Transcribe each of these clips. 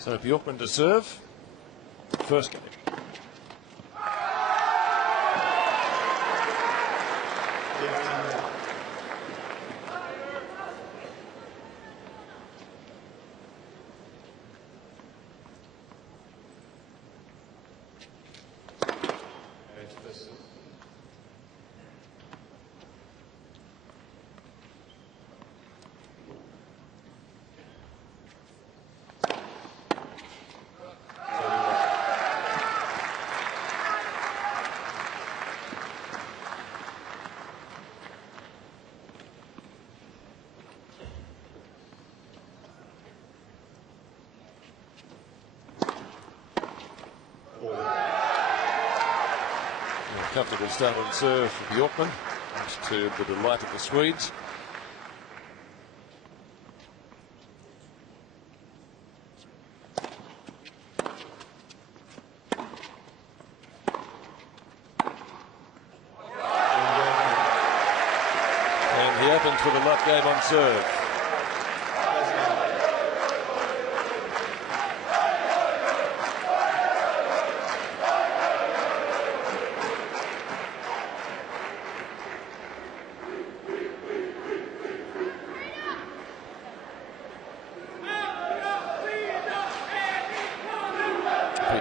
So Bjorkman to serve. First game. Comfortable start on serve for Bjorkman, much to the delight of the Swedes. And he opens with a love game on serve.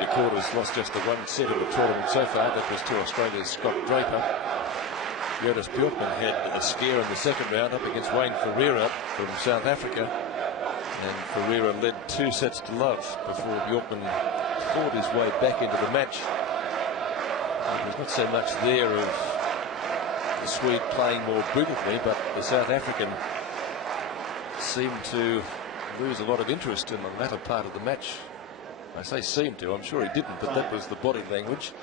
Korda's lost just the 1 set of the tournament so far. That was to Australia's Scott Draper. Jonas Bjorkman had a scare in the second round up against Wayne Ferreira from South Africa. And Ferreira led 2 sets to love before Bjorkman fought his way back into the match. There was not so much there of the Swede playing more brilliantly, but the South African seemed to lose a lot of interest in the latter part of the match. I say seemed to, I'm sure he didn't, but that was the body language.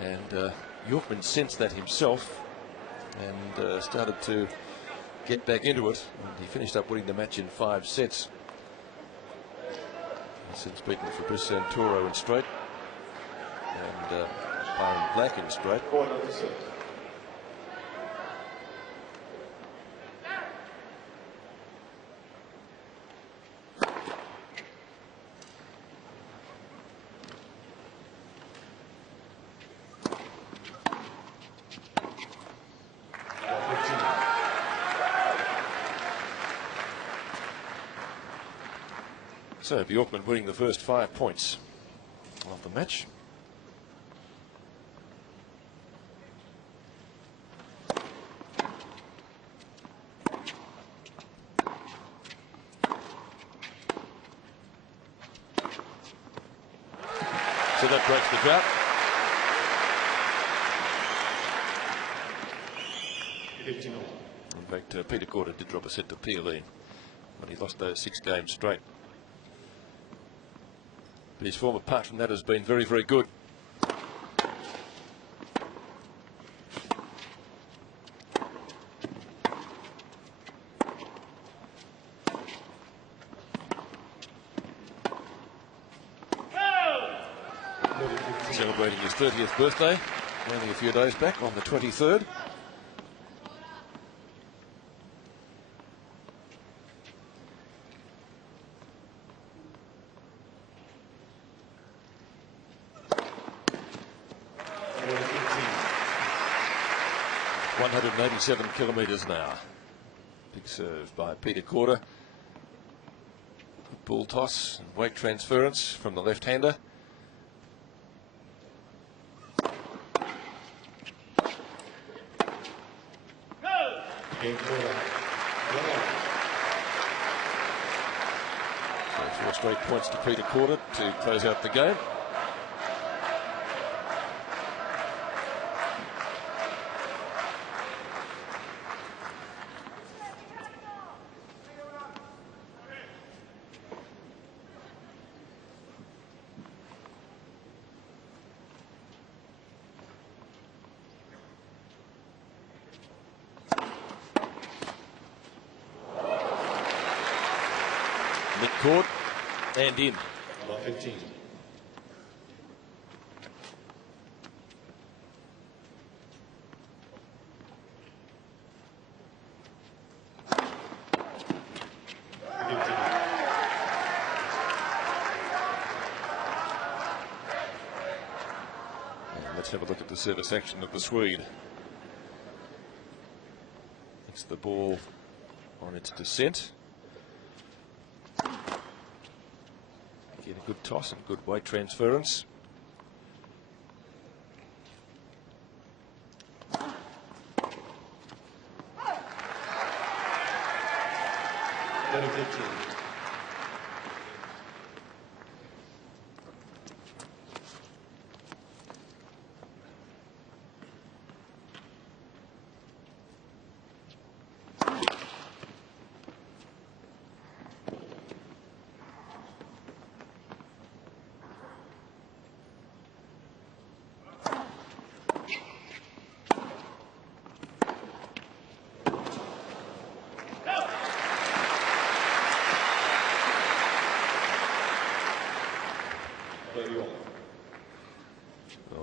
And Bjorkman sensed that himself and started to get back into it. And he finished up winning the match in 5 sets. He's since beaten Fabrice Santoro in straight and Byron Black in straight. So Bjorkman winning the first 5 points of the match. So that breaks the drought. 15. In fact, Peter Korda did drop a set to PLE when he lost those 6 games straight. But his form apart from that has been very, very good. Celebrating his 30th birthday, only a few days back on the 23rd. .187 kilometres an hour. Big serve by Peter Korda. Ball toss and weight transference from the left-hander. So 4 straight points to Peter Korda to close out the game. Mid-court and in. 15. Let's have a look at the service action of the Swede. It's the ball on its descent. Again, a good toss and good weight transference.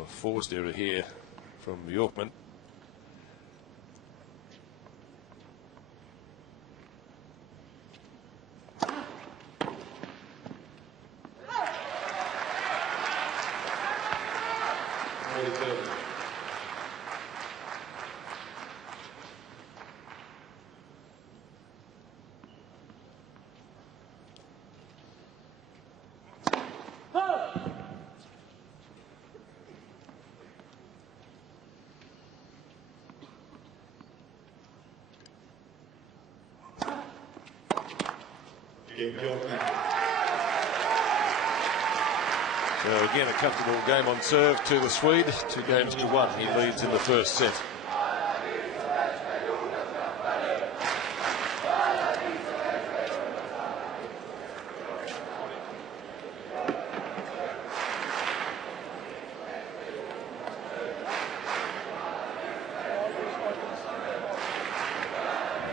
Forced error here from Bjorkman. So again, a comfortable game on serve to the Swede, 2-1. He leads in the first set.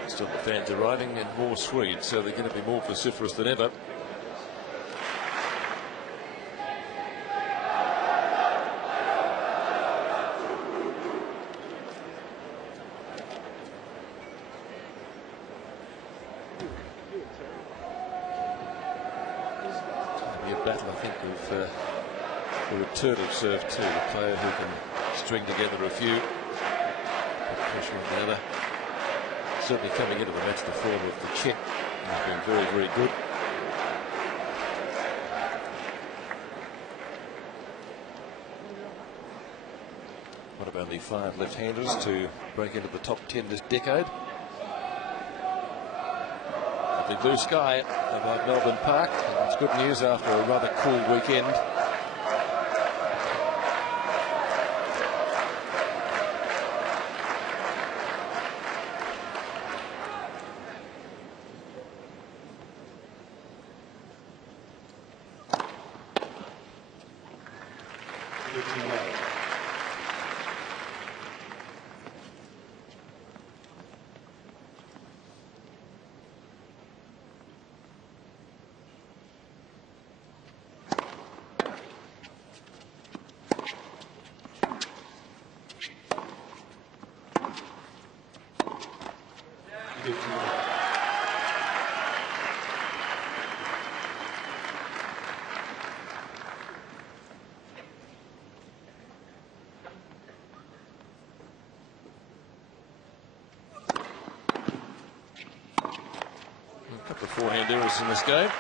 Still the fans arriving and more Swedes, so they're going to be more vociferous than ever. Battle, I think, of the return of serve too. A player who can string together a few, put pressure on the other. Certainly coming into the match, the form of the Czech has been very, very good. One of only 5 left-handers to break into the top 10 this decade. The blue sky above Melbourne Park. And it's good news after a rather cool weekend. A couple of forehand errors in this game.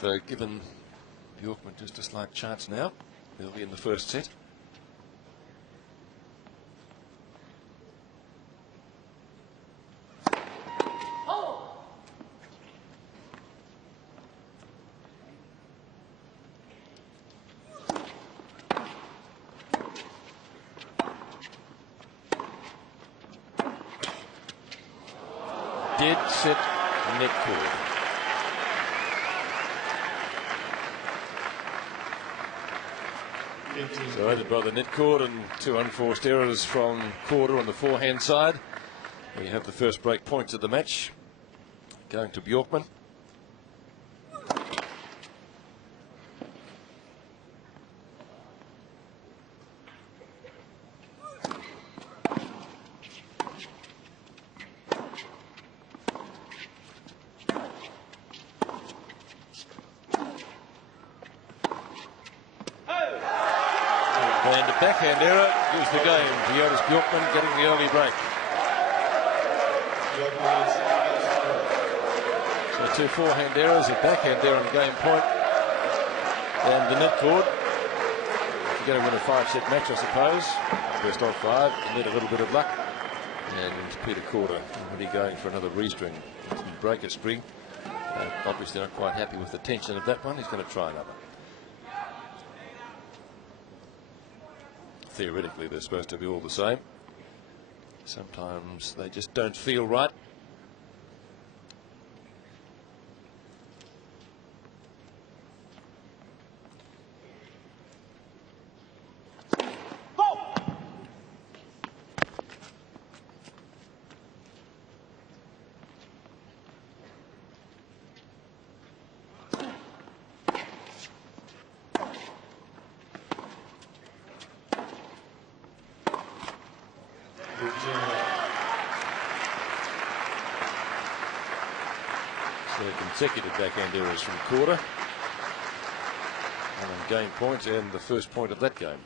They've given Bjorkman just a slight chance now. They'll be in the first set. Dead set net cord. So aided by the net cord and 2 unforced errors from Korda on the forehand side. We have the first break points of the match going to Bjorkman. backhand error gives the game to Jonas Bjorkman, getting the early break. So 2 forehand errors, a backhand error on the game point, and the net cord. To get a win a 5-set match, I suppose. Best of 5, you need a little bit of luck. And Peter Korda already going for another restring. Break a string. Obviously not quite happy with the tension of that one. He's going to try another. Theoretically, they're supposed to be all the same. Sometimes they just don't feel right. Consecutive backhand errors from Korda. And game point and the first point of that game.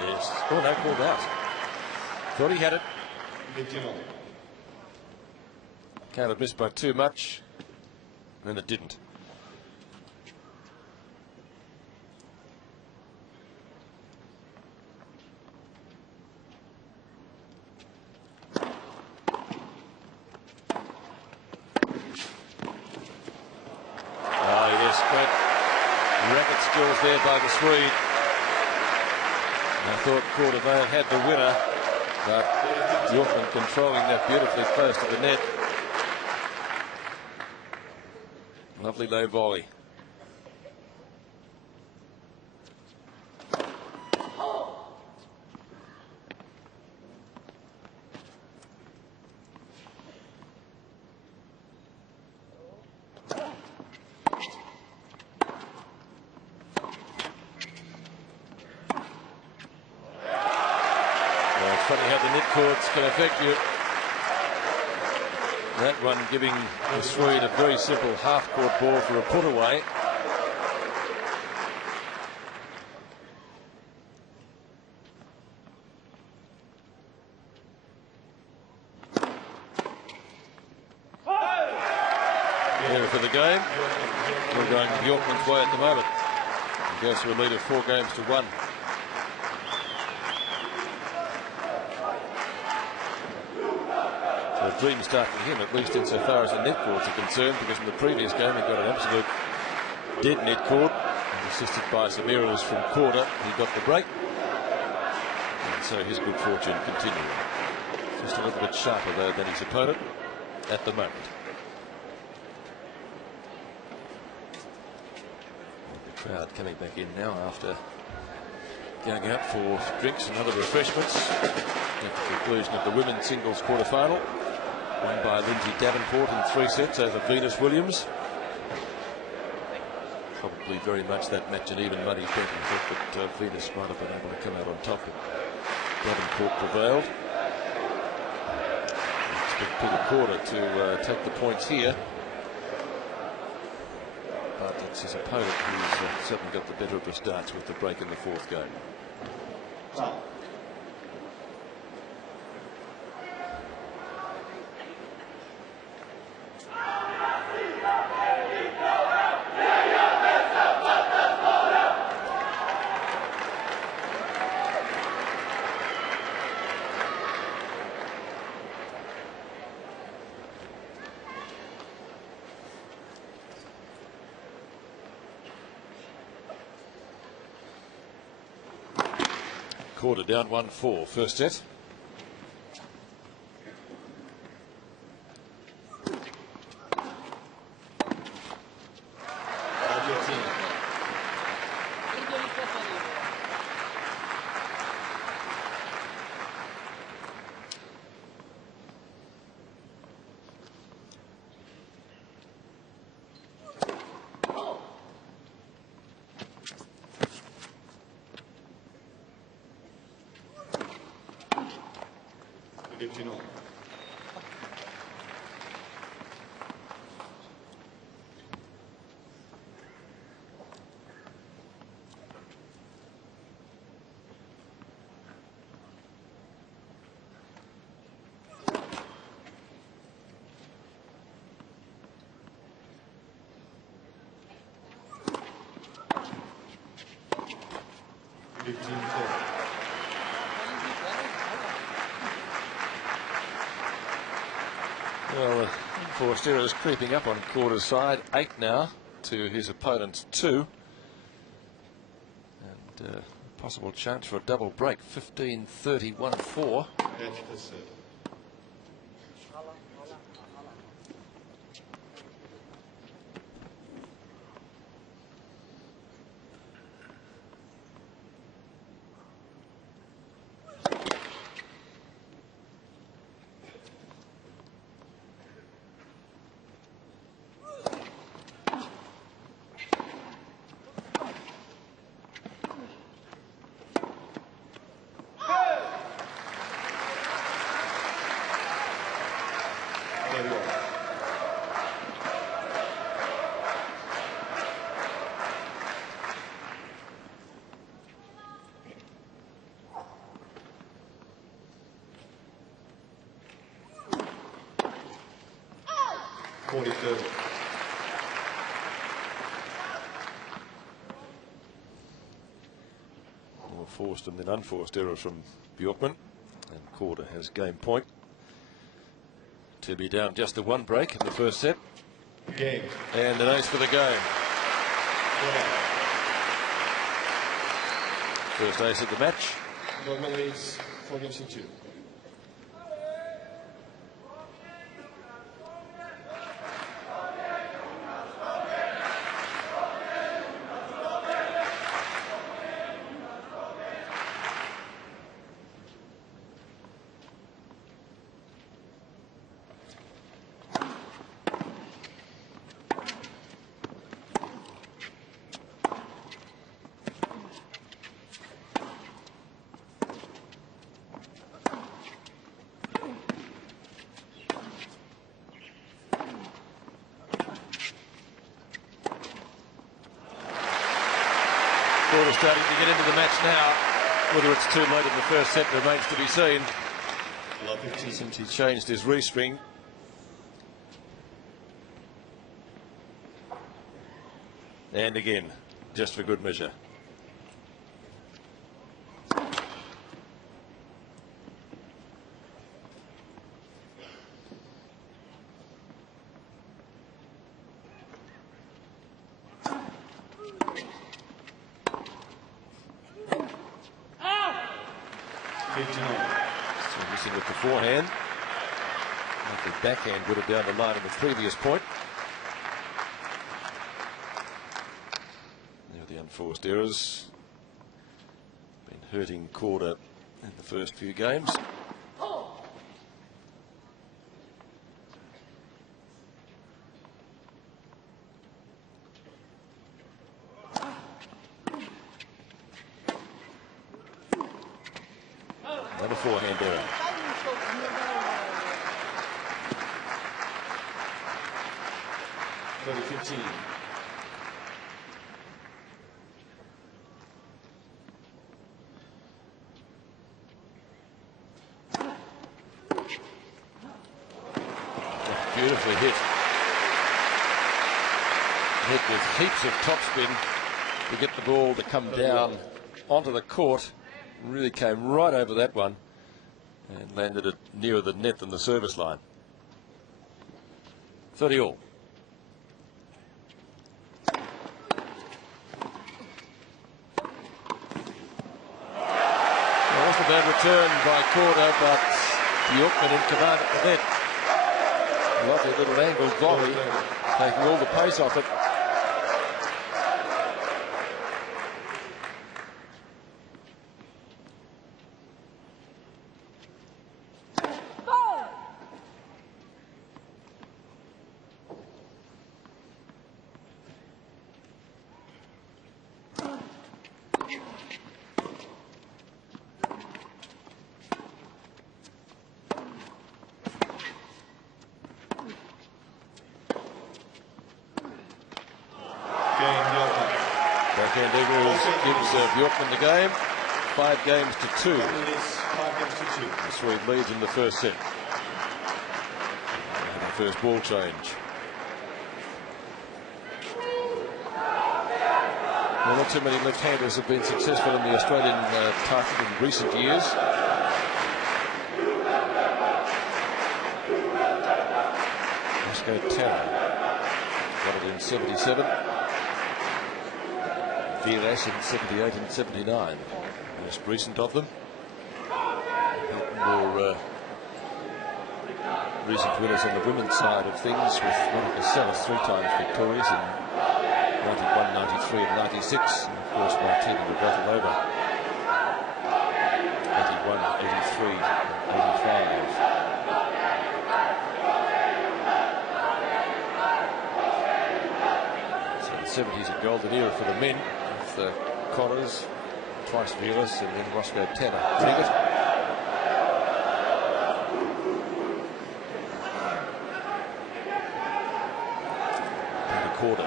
Yes. Oh, no, called out. Thought he had it. Can't have missed by too much, and it didn't. Yes, great racket skills there by the Swede. I thought Korda may have had the winner, but Bjorkman controlling that beautifully close to the net. Lovely low volley. It's funny how the net cords can affect you. That one giving the Swede a very simple half-court ball for a put away. There for the game. We're going Bjorkman's way at the moment. He goes to a lead of 4 games to 1. A dream start for him, at least insofar as the net cords are concerned, because in the previous game he got an absolute dead net cord, and assisted by some errors from Korda. He got the break, and so his good fortune continued. Just a little bit sharper though than his opponent at the moment. The crowd coming back in now after going out for drinks and other refreshments at the conclusion of the women's singles quarterfinal. Won by Lindsay Davenport in 3 sets over Venus Williams. Probably very much that match an even money bet. I thought that Venus might have been able to come out on top, but Davenport prevailed. I expect Peter Korda to take the points here, but it's his opponent who's certainly got the better of the starts with the break in the 4th game. Korda down 1-4, first set. 15 all. Well, Forster is creeping up on Korda's side, 8 now to his opponent's 2. And possible chance for a double break, 15-31-4. More forced and then unforced error from Bjorkman, and Korda has game point to be down just the 1 break in the first set. Game. And an ace for the game. First ace of the match. Normal ace, 4-2. Korda starting to get into the match now. Whether it's too late in the first set remains to be seen, since he changed his restring. And again, just for good measure. So missing with the forehand. The backhand would have down the line in the previous point. Now the unforced errors been hurting Korda in the first few games. Another forehand error. Beautifully hit. Hit with heaps of topspin to get the ball to come down onto the court. Really came right over that one and landed it nearer the net than the service line. 30 all. It wasn't a bad return by Korda, but Bjorkman in command at the net. Lovely little angled volley, taking all the pace off it. Bjorkman the game. 5 games to 2. 5 games to 2. The Swede leads in the first set. And the first ball change. Well, not too many left-handers have been successful in the Australian title in recent years. Roscoe Tanner got it in 77. Vilas in 78 and 79. Most recent of them. More recent winners on the women's side of things, with Monica Seles 3 times victorious in 91, 93 and 96, and of course Martina Navratilova 81, 83 and 85. So the 70s a golden era for the men, with the Kordas, twice Vilas, and then Roscoe Tanner take it. Petr Korda.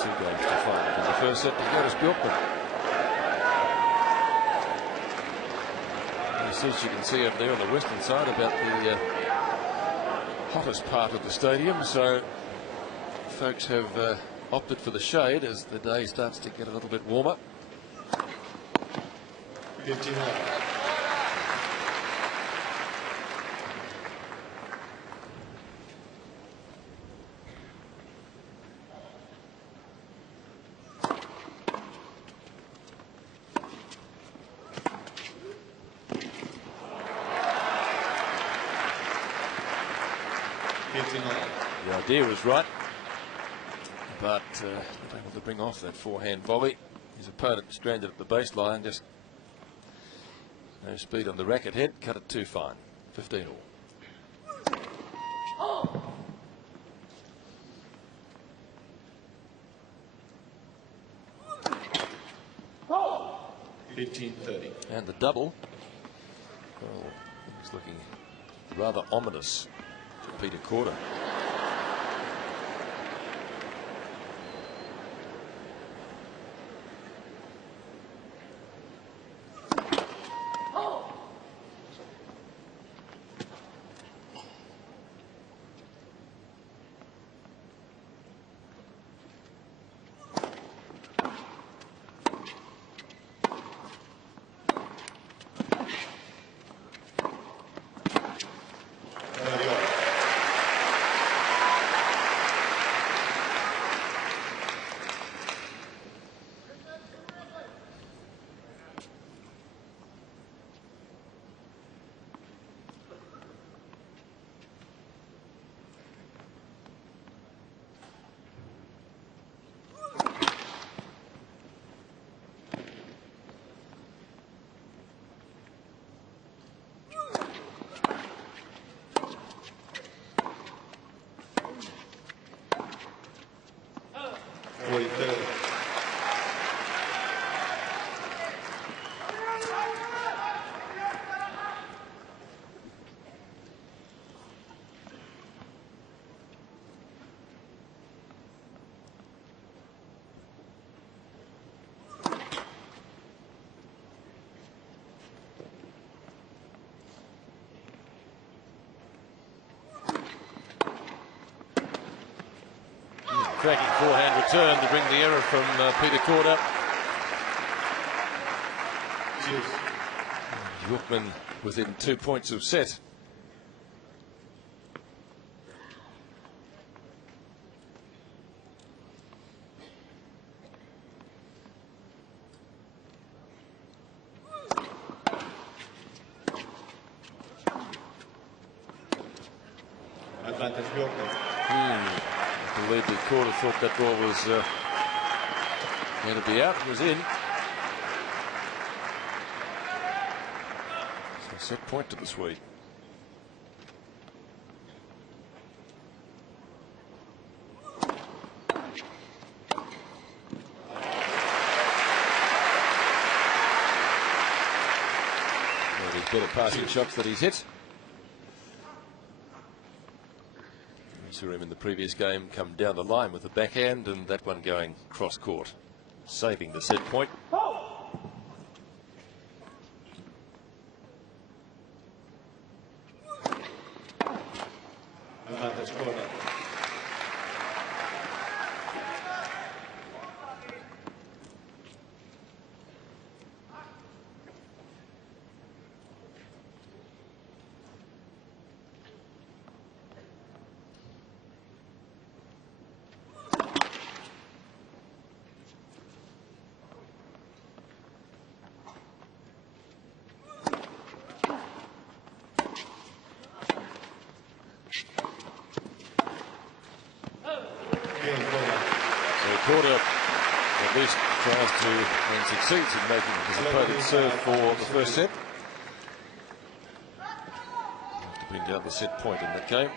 2 games to 5 in the first set to Jonas Bjorkman. As you can see over there on the western side, about the hottest part of the stadium, so folks have opted for the shade as the day starts to get a little bit warmer. 59. The idea was right, but not able to bring off that forehand volley. His opponent stranded at the baseline, just no speed on the racket head, cut it too fine. 15 all. 15-30. And the double. Oh, it's looking rather ominous for Petr Korda. Cracking forehand return to bring the error from Petr Korda. Bjorkman within 2 points of set. Advantage Bjorkman. I believe that Korda thought that ball was going to be out. It was in. So set point to the Swede. One of his better passing shots that he's hit. We saw him in the previous game come down the line with the backhand, and that one going cross court. saving the set point. Advantage Korda. Korda at least tries to and succeeds in making his opponent serve for the first set. Have to bring down the set point in that game.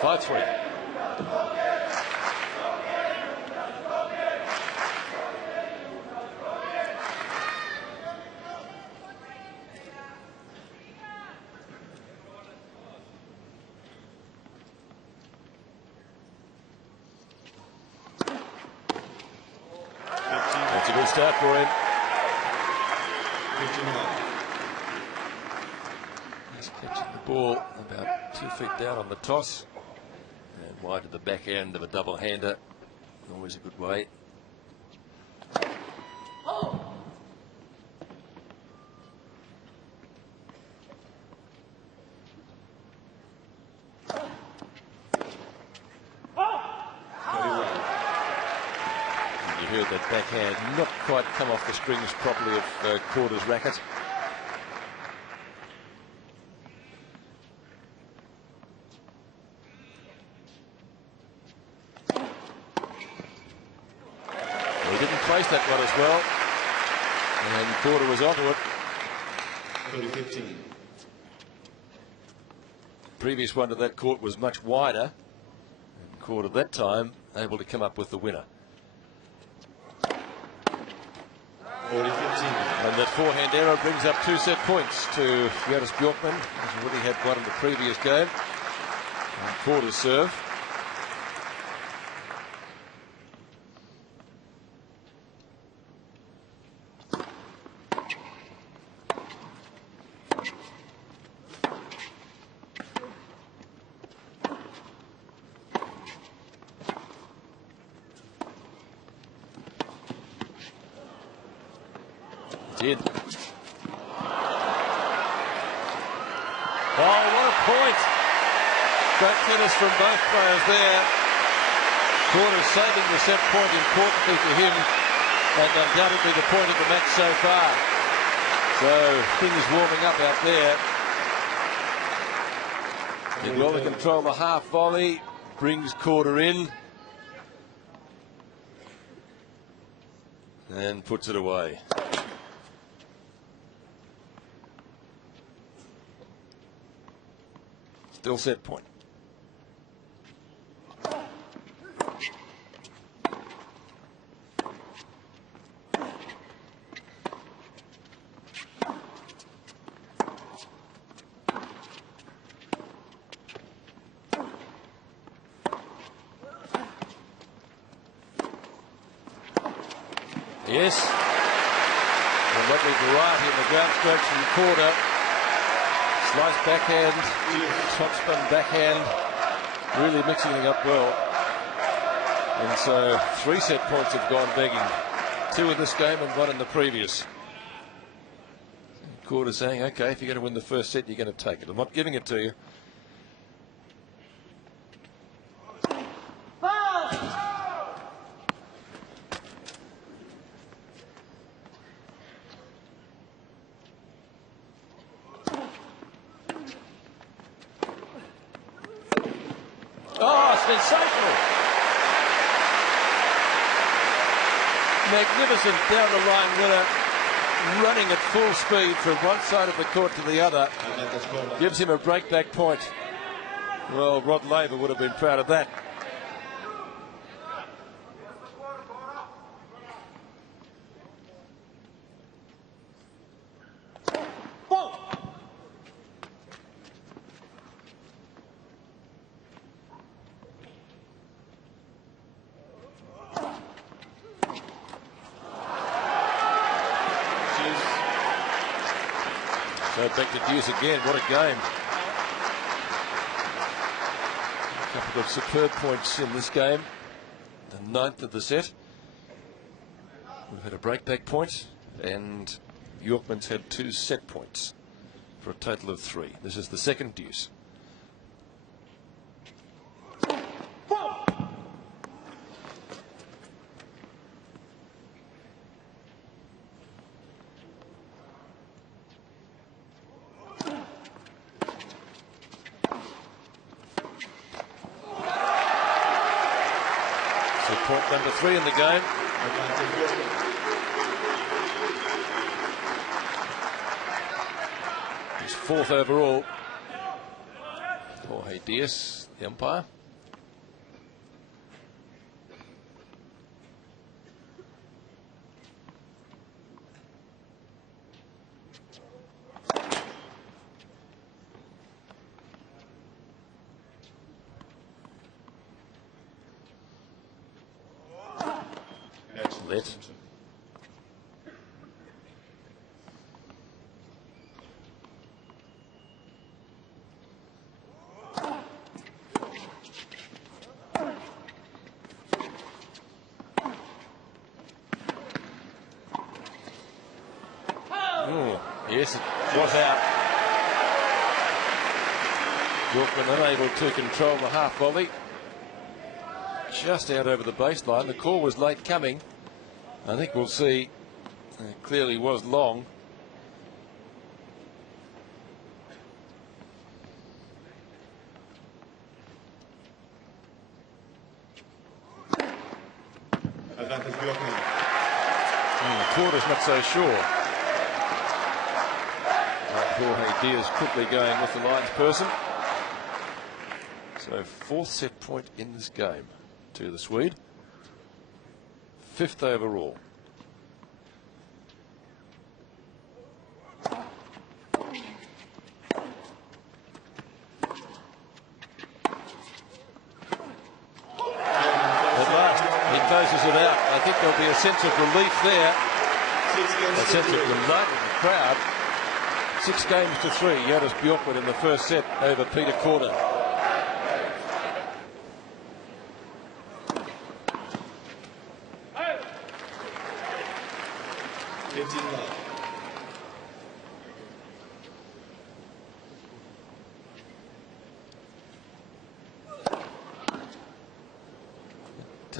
Five-three. That's a good start for him. He's catching the ball about 2 feet down on the toss and wide to the back end of a double-hander. Always a good way. Heard that backhand not quite come off the strings properly of Korda's racket. He didn't place that one as well, and Korda was onto it. 30-15. The previous one to that court was much wider, and Korda that time able to come up with the winner. 40-15. And that forehand error brings up 2 set points to Jonas Bjorkman. He's already had one in the previous game. And Korda's serve. Did. Oh, what a point. Great tennis from both players there. Korda saving the set point importantly for him, and undoubtedly the point of the match so far. So things warming up out there. Did well to control the half volley, brings Korda in and puts it away. Still set point. Yes. A lovely variety in the ground strokes from Korda. Slice backhand, topspin backhand, really mixing it up well. And so 3 set points have gone begging. 2 in this game and 1 in the previous. Korda saying, okay, if you're going to win the first set, you're going to take it. I'm not giving it to you. Oh, sensational. Magnificent down the line winner, running at full speed from one side of the court to the other. Gives him a breakback point. Well, Rod Laver would have been proud of that. So back to deuce again. What a game. A couple of superb points in this game. The 9th of the set. We've had a breakback point, and Bjorkman's had 2 set points for a total of 3. This is the second deuce. So point number 3 in the game. He's 4th overall. Jorge Diaz, the umpire. Lit. Yes, it was out. Bjorkman unable to control the half volley. Just out over the baseline. The call was late coming. I think we'll see. It clearly was long. Advantage Bjorkman. Korda's not so sure. Jorge Diaz quickly going with the lines person. So 4th set point in this game to the Swede. 5th overall. At last, he closes it out. I think there'll be a sense of relief there. A sense of delight in the crowd. 6 games to 3. Jonas Bjorkman in the first set over Petr Korda.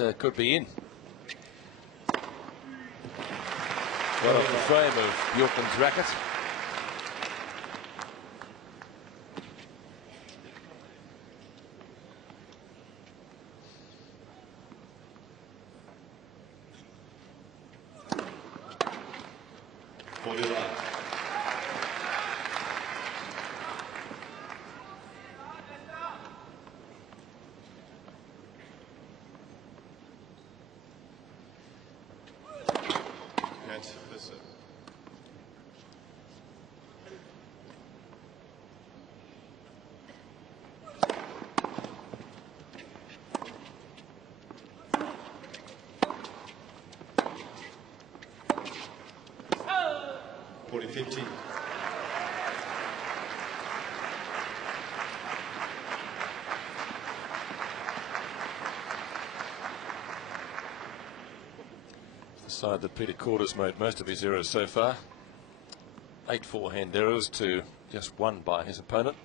It could be in. Right off the frame of Bjorkman's racket. Side that Petr Korda's made most of his errors so far. 8 forehand errors to just 1 by his opponent.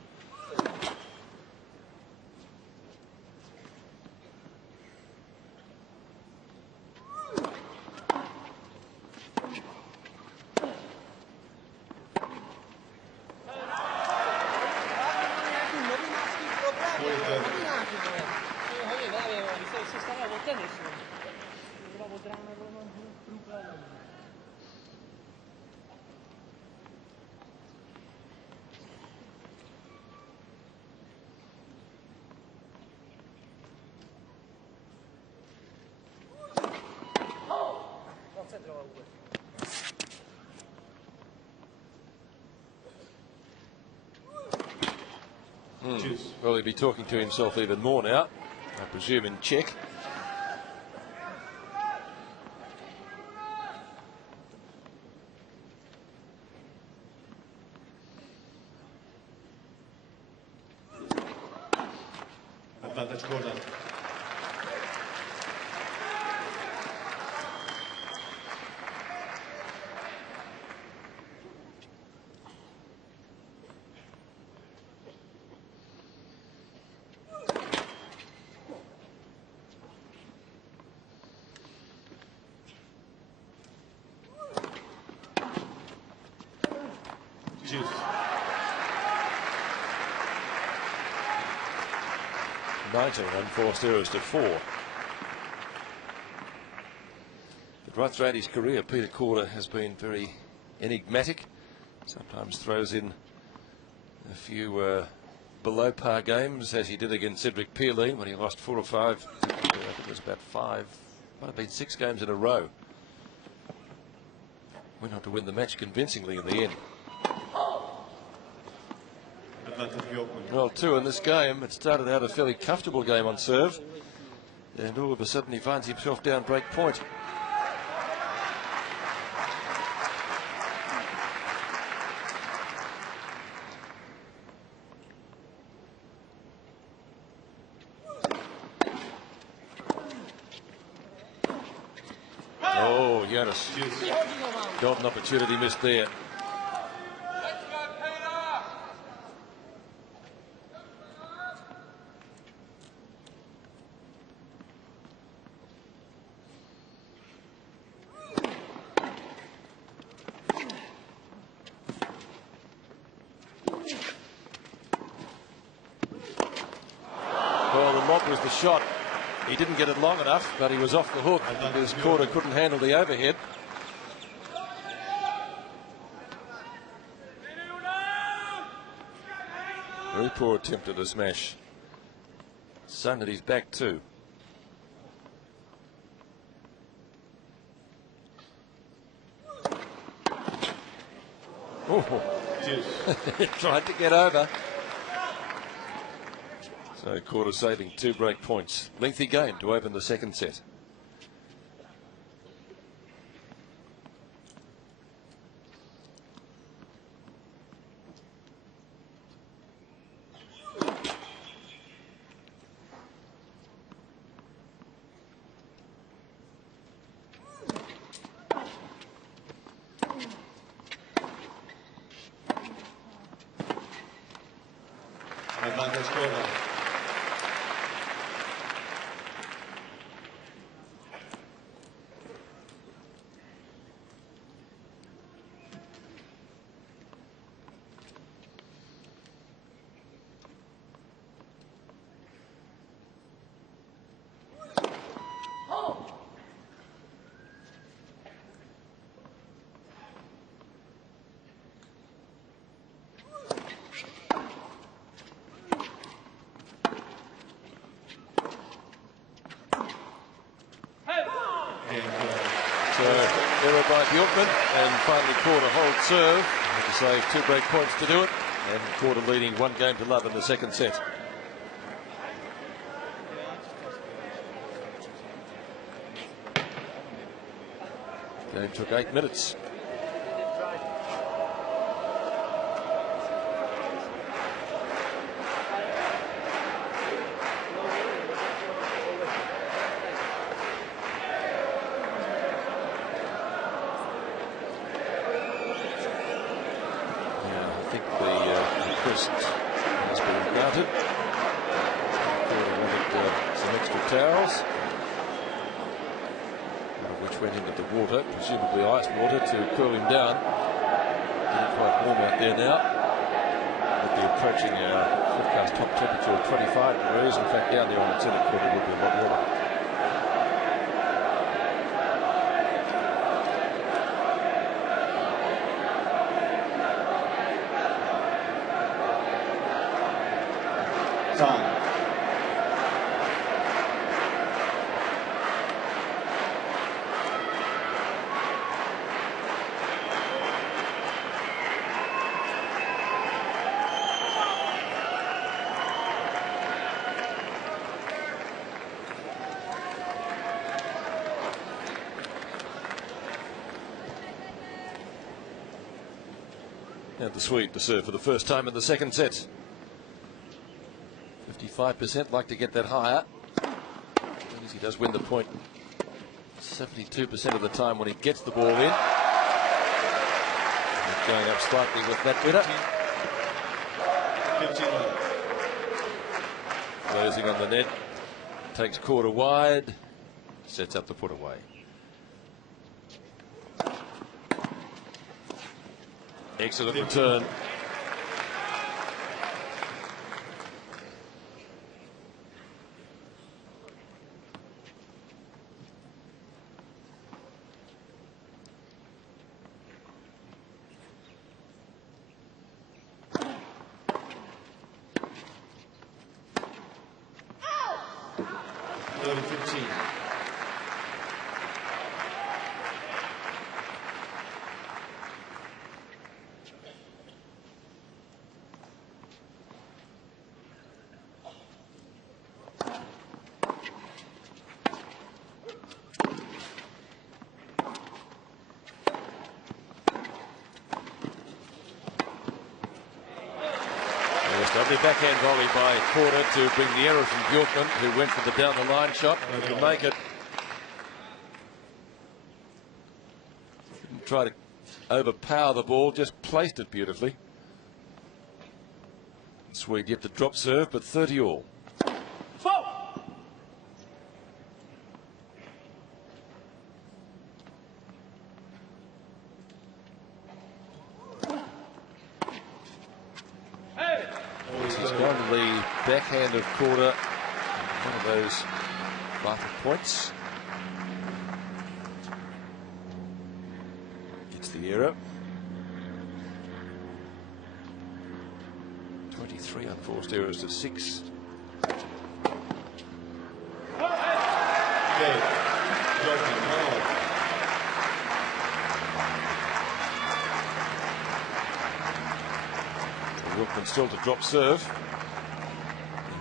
Well, he'll be talking to himself even more now, I presume in Czech. Advantage Korda. Juice. 19 unforced errors to 4. But right throughout his career, Peter Korda has been very enigmatic. Sometimes throws in a few below par games, as he did against Cedric Pierline when he lost 4 or 5. I think it was about 5, might have been 6 games in a row. Went on to win the match convincingly in the end. Advantage Bjorkman. Well, 2 in this game. It started out a fairly comfortable game on serve, and all of a sudden he finds himself down break point. Oh, Jonas. Golden opportunity missed there. Well, the lob was the shot. He didn't get it long enough, but he was off the hook because Korda couldn't handle the overhead. Very poor attempt at a smash. Sun at his back too. Oh, tried to get over. So Korda saving 2 break points. Lengthy game to open the second set. Advantage Korda. So error by Bjorkman, and finally Korda hold serve. Had to save 2 break points to do it, and Korda leading 1 game to love in the second set. Game took 8 minutes. I think the request has been granted. Korda wanted some extra towels, one of which went into the water, presumably ice water, to cool him down. Getting quite warm out there now. We'll be approaching our forecast top temperature of 25 degrees. In fact, down there on the tennis court it will be a lot warmer. Time. And the Swede to serve for the first time in the second set. 75%, like to get that higher. As he does win the point 72% of the time when he gets the ball in. He's going up slightly with that winner. 15 love. Closing on the net. Takes Korda wide. Sets up the put away. Excellent return. Lovely backhand volley by Korda to bring the error from Bjorkman, who went for the down the line shot and to make it. Didn't try to overpower the ball, just placed it beautifully. Swede yet to drop serve, but 30 all. Backhand of Korda, one of those vital points. Gets the error. 23 unforced errors to 6. Bjorkman still to drop serve.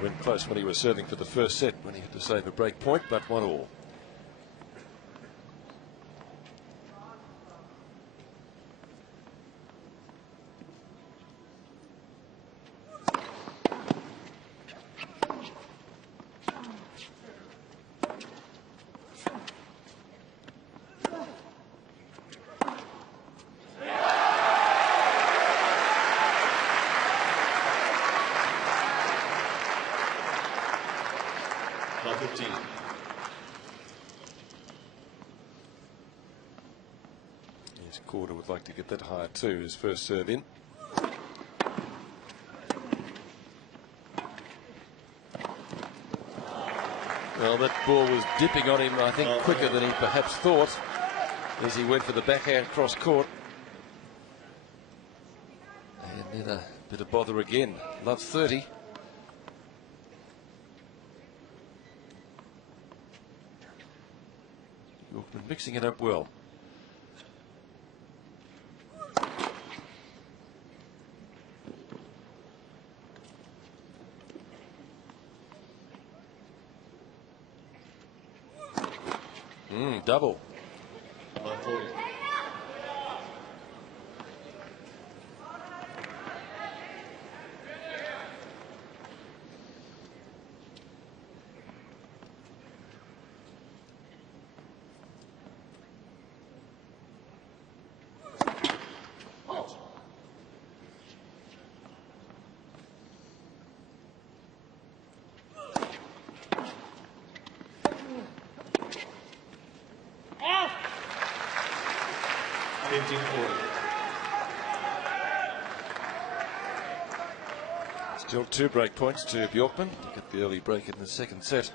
Went close when he was serving for the first set when he had to save a break point, but 1 all. Yes, Korda would like to get that higher too, his first serve in. Well, that ball was dipping on him, I think, quicker than he perhaps thought as he went for the backhand cross court. And then a bit of bother again. Love 30. Bjorkman mixing it up well. Double. 15-40. Still 2 break points to Bjorkman to get the early break in the second set.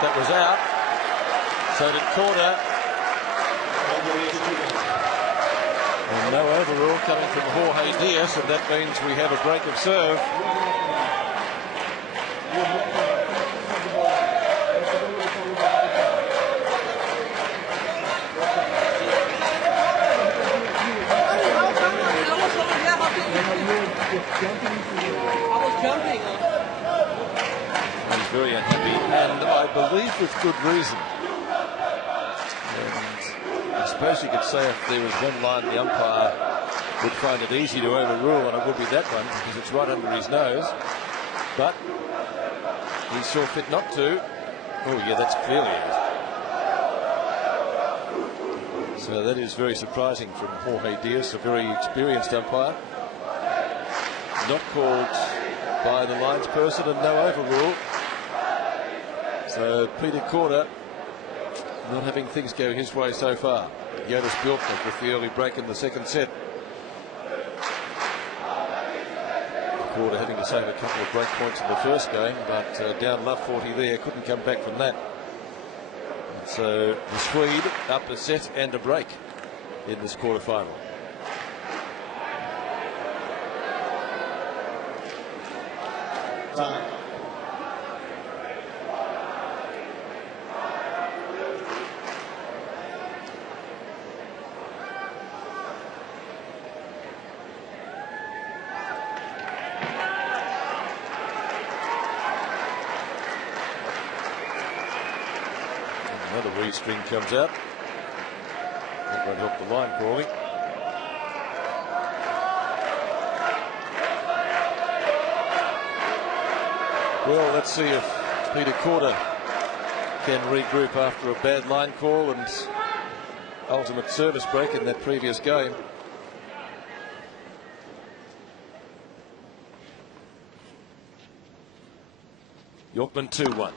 That was out. So did Korda. And no overrule coming from Jorge Diaz, and that means we have a break of serve. with good reason. And I suppose you could say if there was one line the umpire would find it easy to overrule, and it would be that one because it's right under his nose. But he saw fit not to. Oh yeah, that's clearly it. So that is very surprising from Jorge Diaz, a very experienced umpire. Not called by the linesperson and no overrule. So Peter Korda not having things go his way so far. Jonas Bjorkman with the early break in the second set. Korda having to save a couple of break points in the first game, but down love 40 there, couldn't come back from that. And so the Swede up a set and a break in this quarterfinal. Time. Another wee string comes out. That won't help the line calling. Well, let's see if Peter Korda can regroup after a bad line call and ultimate service break in that previous game. Bjorkman 2-1.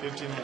15 more.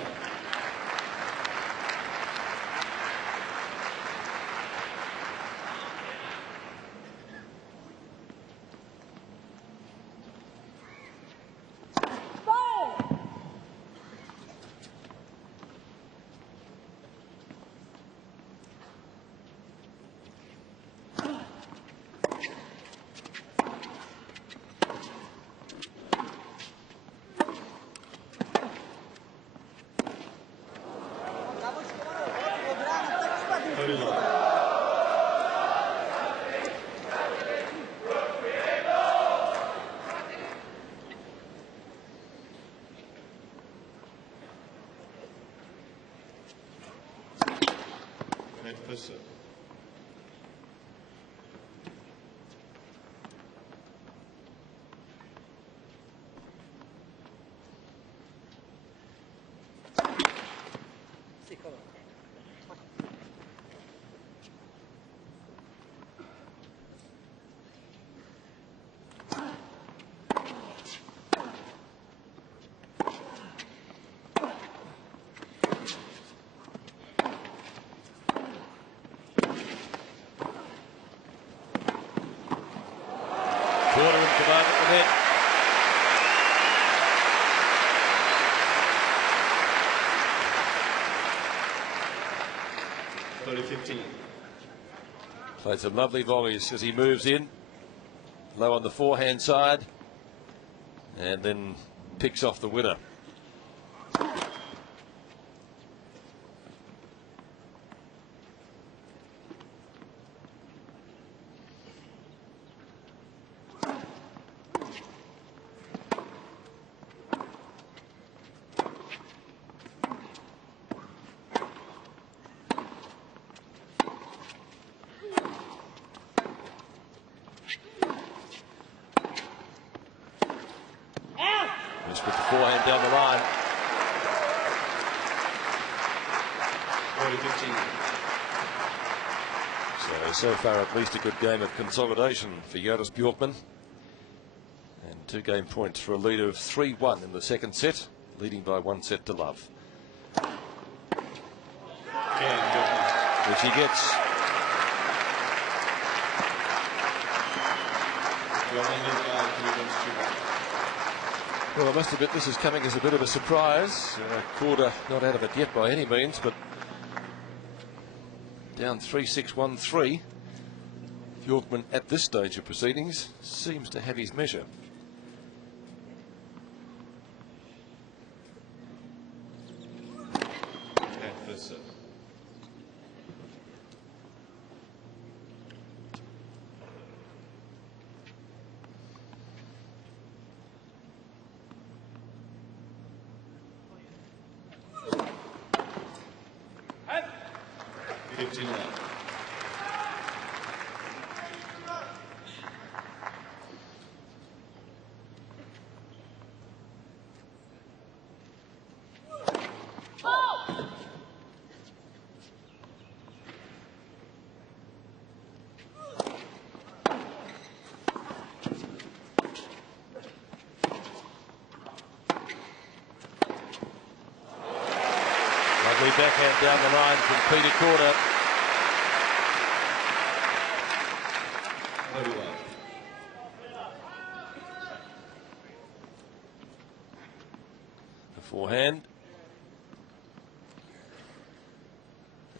Petr. Korda in command at the net. Played some lovely volleys as he moves in. Low on the forehand side. And then picks off the winner. Just with the forehand down the line. 40-15. So far at least a good game of consolidation for Jonas Bjorkman. And 2 game points for a lead of 3-1 in the second set, leading by 1 set to love. Which he gets. Well, I must admit this is coming as a bit of a surprise. Korda not out of it yet by any means, but down 3-6-1-3. Bjorkman at this stage of proceedings seems to have his measure. 59. Lovely backhand down the line from Petr Korda. 31. The forehand.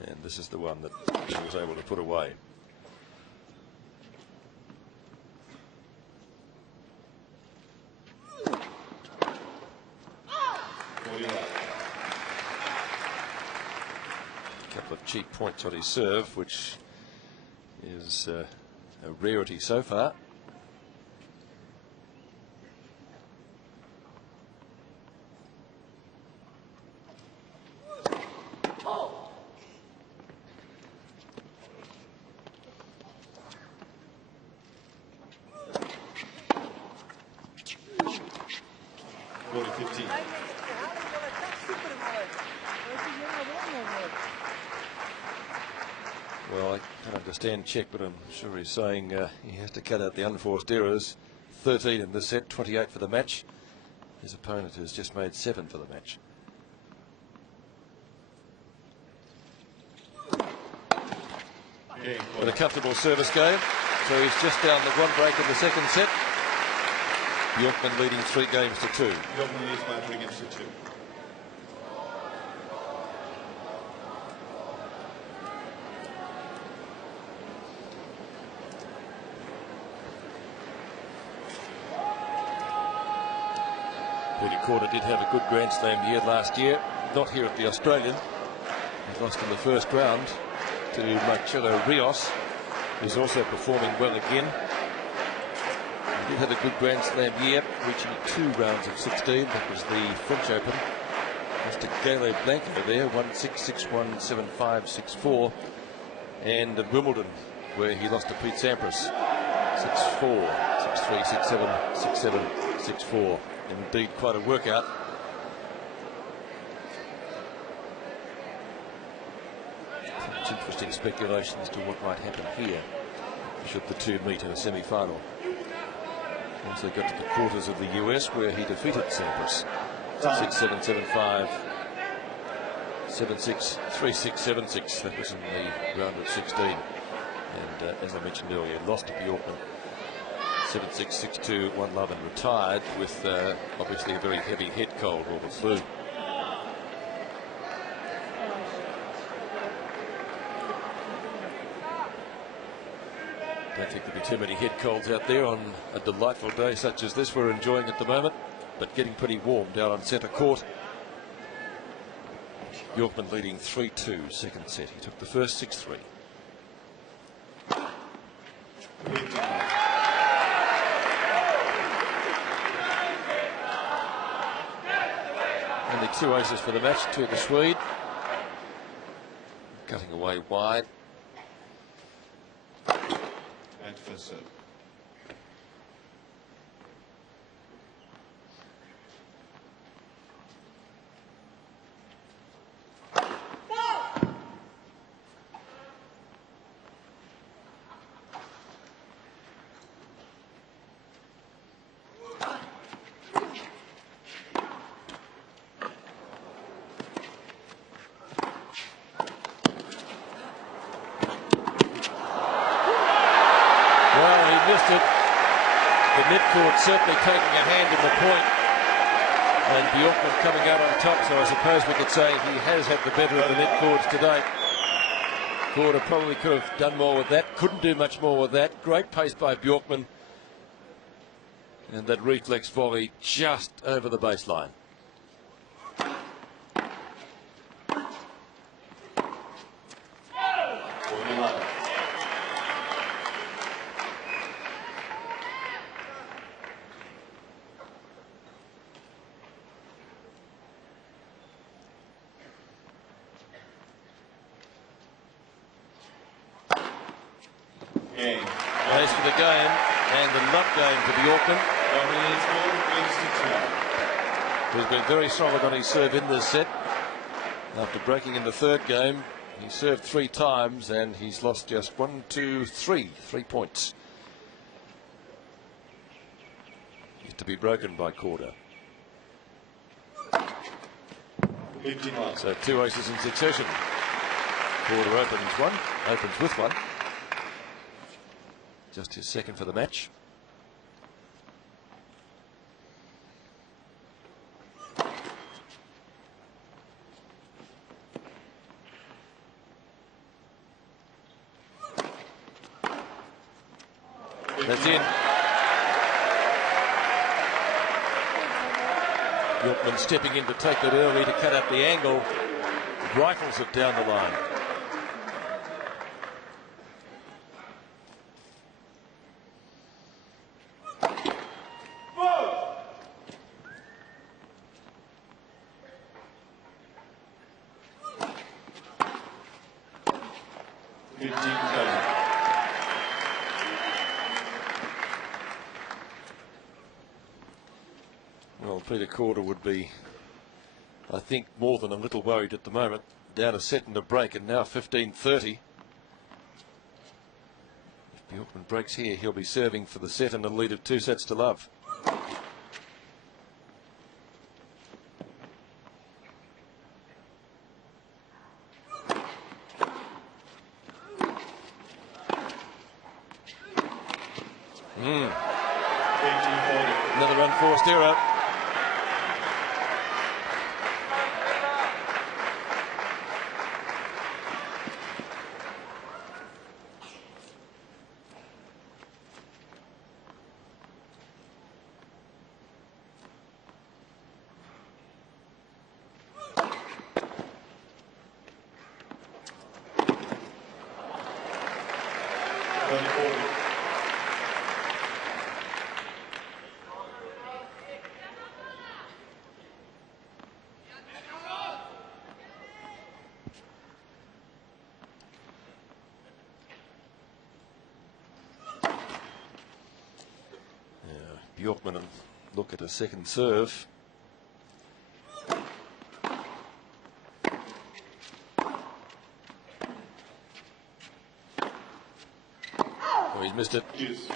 And this is the one that he was able to put away. Couple of cheap points on his serve, which is a rarity so far. Well, I can't understand Czech, but I'm sure he's saying he has to cut out the unforced errors. 13 in this set, 28 for the match. His opponent has just made 7 for the match. With a comfortable service game, so he's just down the one break in the second set. Bjorkman leading 3 games to 2. Bjorkman leads by 3 games to 2. Petr Korda did have a good Grand Slam year last year, not here at the Australian. He lost in the first round to Marcelo Rios, who's also performing well again. He did have a good Grand Slam year, reaching 2 rounds of 16. That was the French Open. Mr. Gale Blanco there, 1-6, 6-1, 7-5, 6-4. And at Wimbledon, where he lost to Pete Sampras, 6-4, 6-3, 6-7, 6-7, 6-4. Indeed, quite a workout. It's interesting speculation as to what might happen here should the two meet in a semi-final. Also got to the quarters of the US, where he defeated Sampras 6-7, 7-5, 7-6, 3-6, 7-6. That was in the round of 16. And as I mentioned earlier, lost to Bjorkman 7-6, 6-2, 1-love, and retired with obviously a very heavy head cold or the flu. Don't think there'll be too many head colds out there on a delightful day such as this we're enjoying at the moment, but getting pretty warm down on centre court. Bjorkman leading 3-2 second set. He took the first 6-3. Only 2 aces for the match to the Swede. Cutting away wide. And for serve. Missed it. The midcourt certainly taking a hand in the point, and Bjorkman coming out on top, so I suppose we could say he has had the better of the midcourts today. Korda probably could have done more with that, couldn't do much more with that. Great pace by Bjorkman, and that reflex volley just over the baseline. Game. Ace for the game, and the love game to Bjorkman. He's been very solid on his serve in this set. After breaking in the third game, he served 3 times and he's lost just 3 points. He's to be broken by Korda. So 2 aces in succession. Korda opens with one. Just his second for the match. That's in. Bjorkman stepping in to take that early to cut out the angle. Rifles it down the line. Well, Peter Korda would be, I think, more than a little worried at the moment. Down a set and a break, and now 15-30. If Bjorkman breaks here, he'll be serving for the set and a lead of 2 sets to love. Another unforced error. Bjorkman and look at a second serve. Oh, he's missed it. Yes.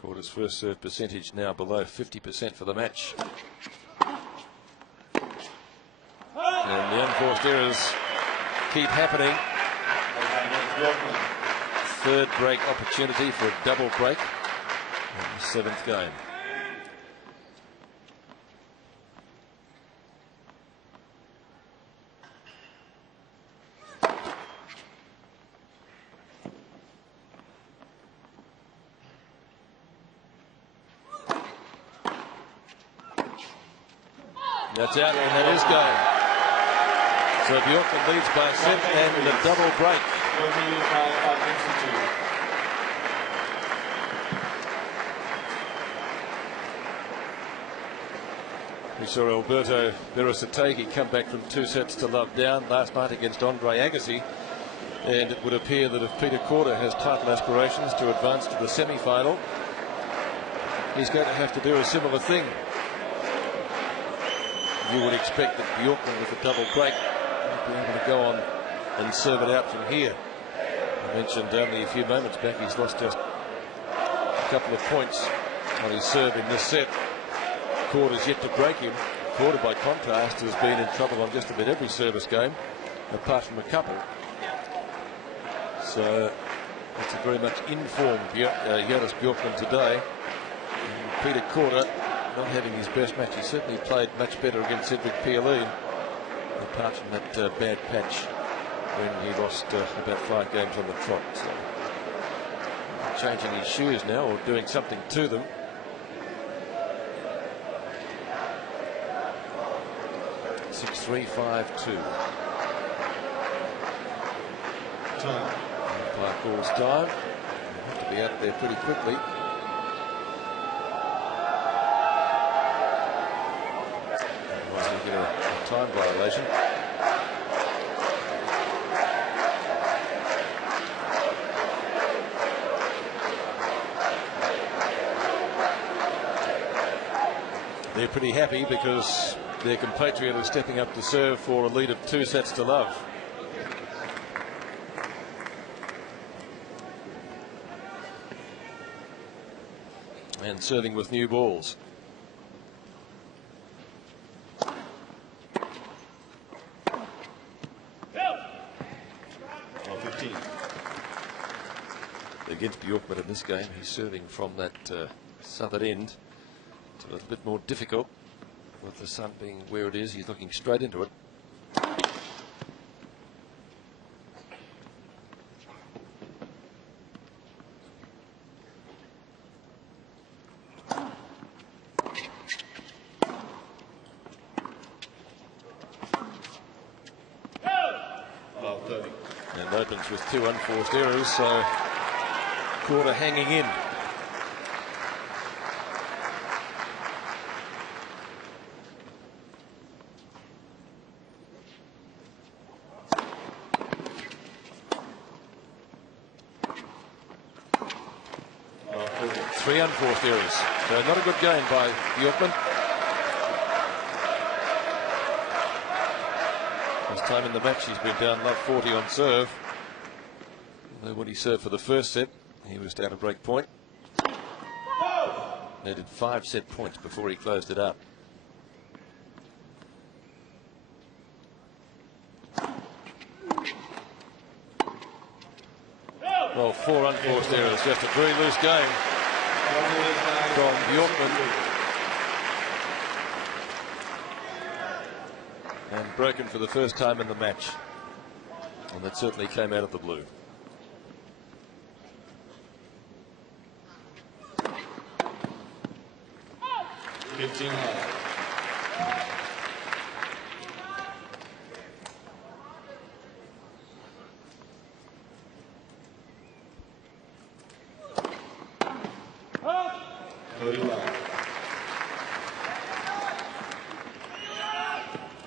Korda's first serve percentage now below 50% for the match. And the unforced errors keep happening. Third break opportunity for a double break in the 7th game. That's out, and that is going. So Bjorkman leads by a set and a double break. We saw Alberto Berasategui come back from 2 sets to love down last night against Andre Agassi, and it would appear that if Peter Korda has title aspirations to advance to the semi-final, he's going to have to do a similar thing. You would expect that Bjorkman with a double break would be able to go on and serve it out from here. I mentioned only a few moments back he's lost just a couple of points on his serve in this set. Korda's yet to break him. Korda, by contrast, has been in trouble on just about every service game, apart from a couple. So it's a very much informed Jonas Bjorkman today. And Peter Korda not having his best match. He certainly played much better against Cedric Pierlin, apart from that bad patch when he lost about 5 games on the trot. So, changing his shoes now, or doing something to them. 3-5-2. Time. Umpire calls time. Have to be out there pretty quickly. Otherwise you get a time violation. They're pretty happy because their compatriot is stepping up to serve for a lead of 2 sets to love. And serving with new balls. Against Bjorkman in this game, he's serving from that southern end. It's a little bit more difficult with the sun being where it is. He's looking straight into it. And opens with 2 unforced errors, so Korda hanging in. Three unforced errors. So not a good game by Bjorkman. This time in the match he's been down love 40 on serve. Although when he served for the first set, he was down a break point. Needed 5 set points before he closed it up. Well, 4 unforced errors. Just a very loose game from Bjorkman. And broken for the first time in the match. And that certainly came out of the blue.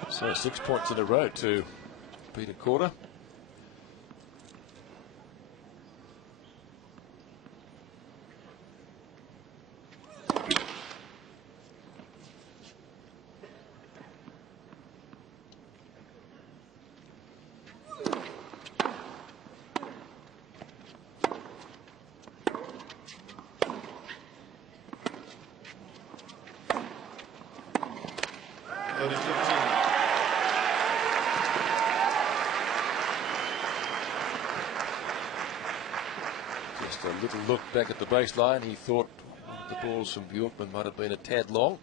So 6 points in a row to Petr Korda. Just a little look back at the baseline. He thought the balls from Bjorkman might have been a tad long.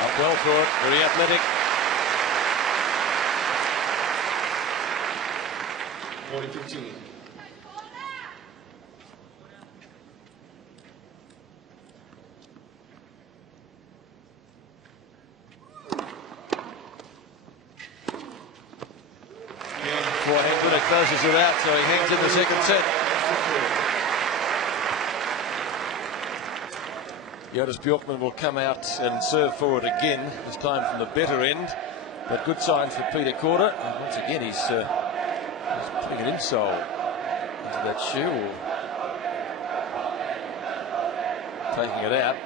Up well for it, very athletic. 40-15. Closes it out, so he hangs in the second set. Jonas Bjorkman will come out and serve forward again, this time from the better end. But good sign for Petr Korda. And once again, he's putting an insole into that shoe, or taking it out.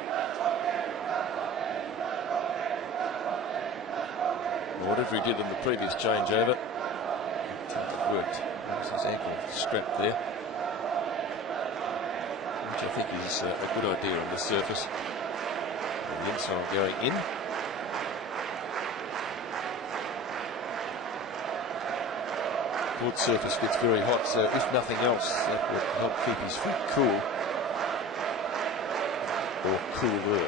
Whatever he did in the previous changeover, it worked. There's his ankle strapped there, which I think is a good idea on this surface. And the insole going in. Court surface gets very hot, so if nothing else, that would help keep his feet cool, or cooler.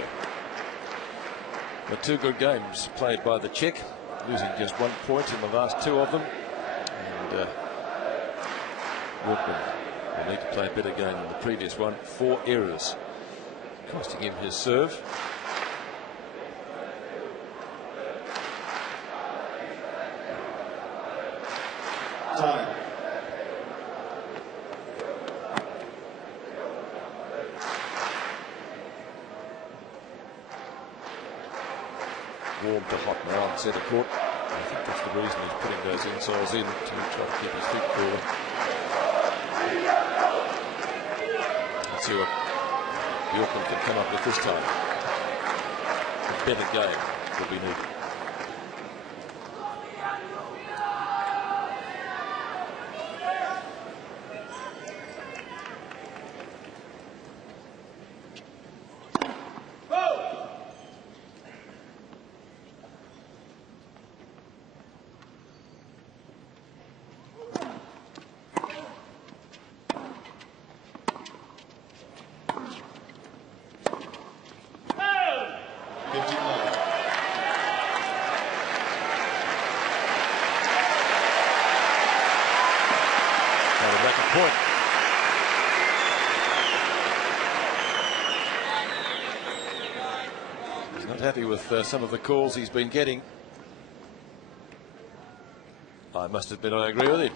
But 2 good games played by the Czech. losing just 1 point in the last 2 of them. And Bjorkman will need to play a better game than the previous one. 4 errors, costing him his serve. Time. Warm to hot now on centre court. I think that's the reason he's putting those insoles in, to try to keep his feet cooler. Let's see what Bjorkman can come up with this time. A better game will be needed. Point. He's not happy with some of the calls he's been getting. I must admit I agree with him.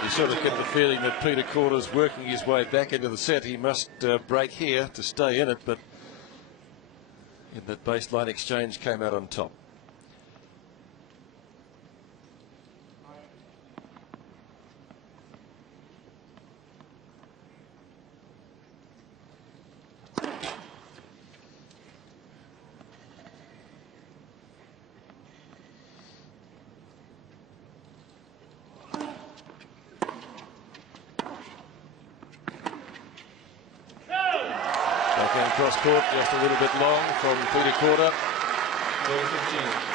You sort of get the feeling that Peter Korda's working his way back into the set. He must break here to stay in it, but in that baseline exchange came out on top. Cross court, just a little bit long from Peter Korda. 15.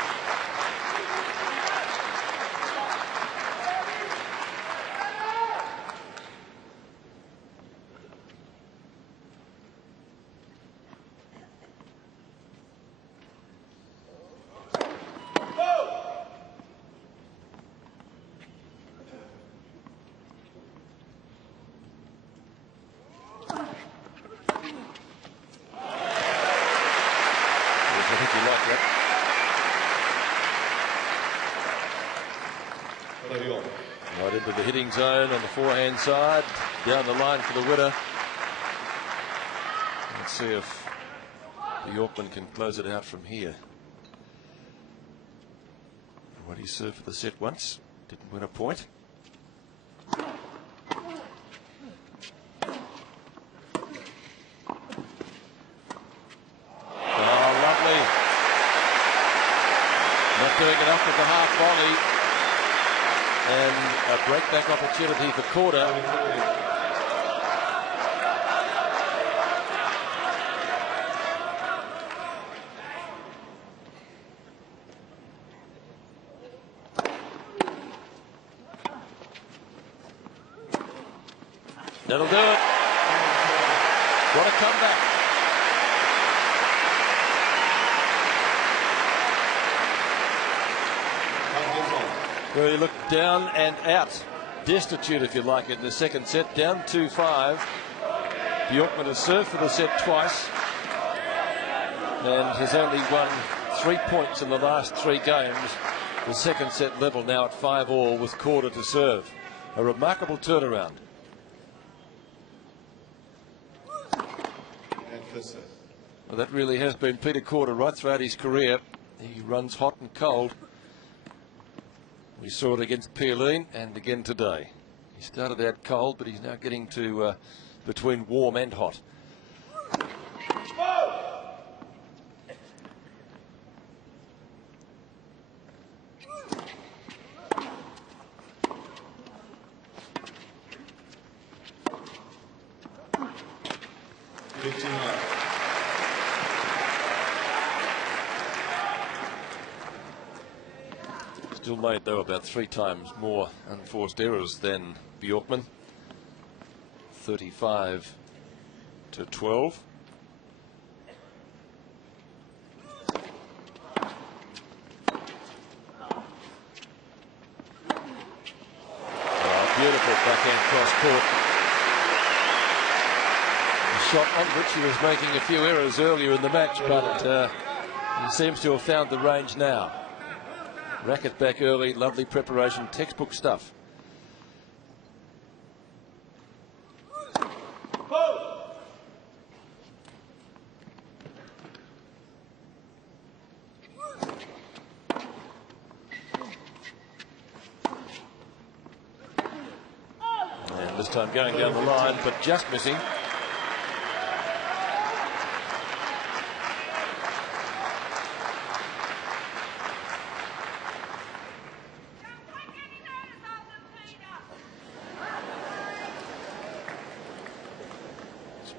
Right into the hitting zone on the forehand side, down the line for the winner. Let's see if Bjorkman can close it out from here. What he served for the set once, didn't win a point. Oh, lovely. Not doing enough with the half volley. And a breakback opportunity for Korda. That'll do it. What a comeback. Well, you look down and out, destitute if you like it in the second set, down 2-5. Bjorkman has served for the set twice and has only won 3 points in the last 3 games. The second set level now at 5-all with Korda to serve. A remarkable turnaround. Well, that really has been Peter Korda right throughout his career. He runs hot and cold. We saw it against Pierline and again today. He started out cold, but he's now getting to between warm and hot. 15 left. Still made, though, about 3 times more unforced errors than Bjorkman. 35 to 12. Beautiful backhand cross court. A shot on which he was making a few errors earlier in the match, but he seems to have found the range now. Racket back early, lovely preparation, textbook stuff. And this time going down the line, but just missing.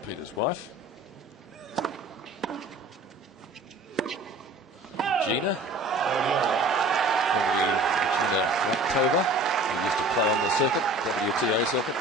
Peter's wife, Gina, Gina October, who used to play on the circuit, WTA circuit.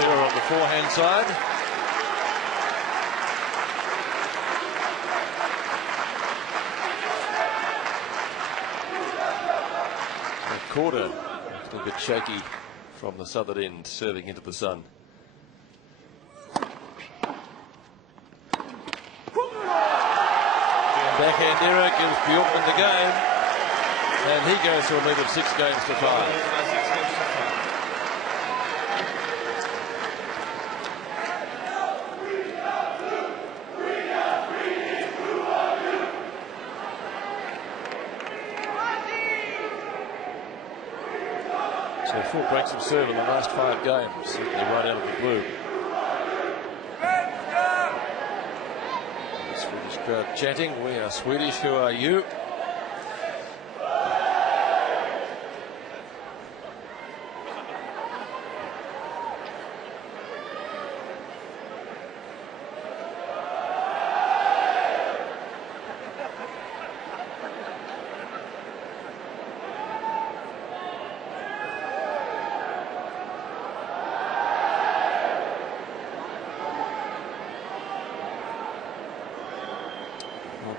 Error on the forehand side. And Korda, a little bit shaky from the southern end, serving into the sun. Backhand error gives Bjorkman the game, and he goes to a lead of 6 games to 5. So 4 breaks of serve in the last 5 games, certainly right out of the blue. The Swedish crowd chanting, "We are Swedish, who are you?"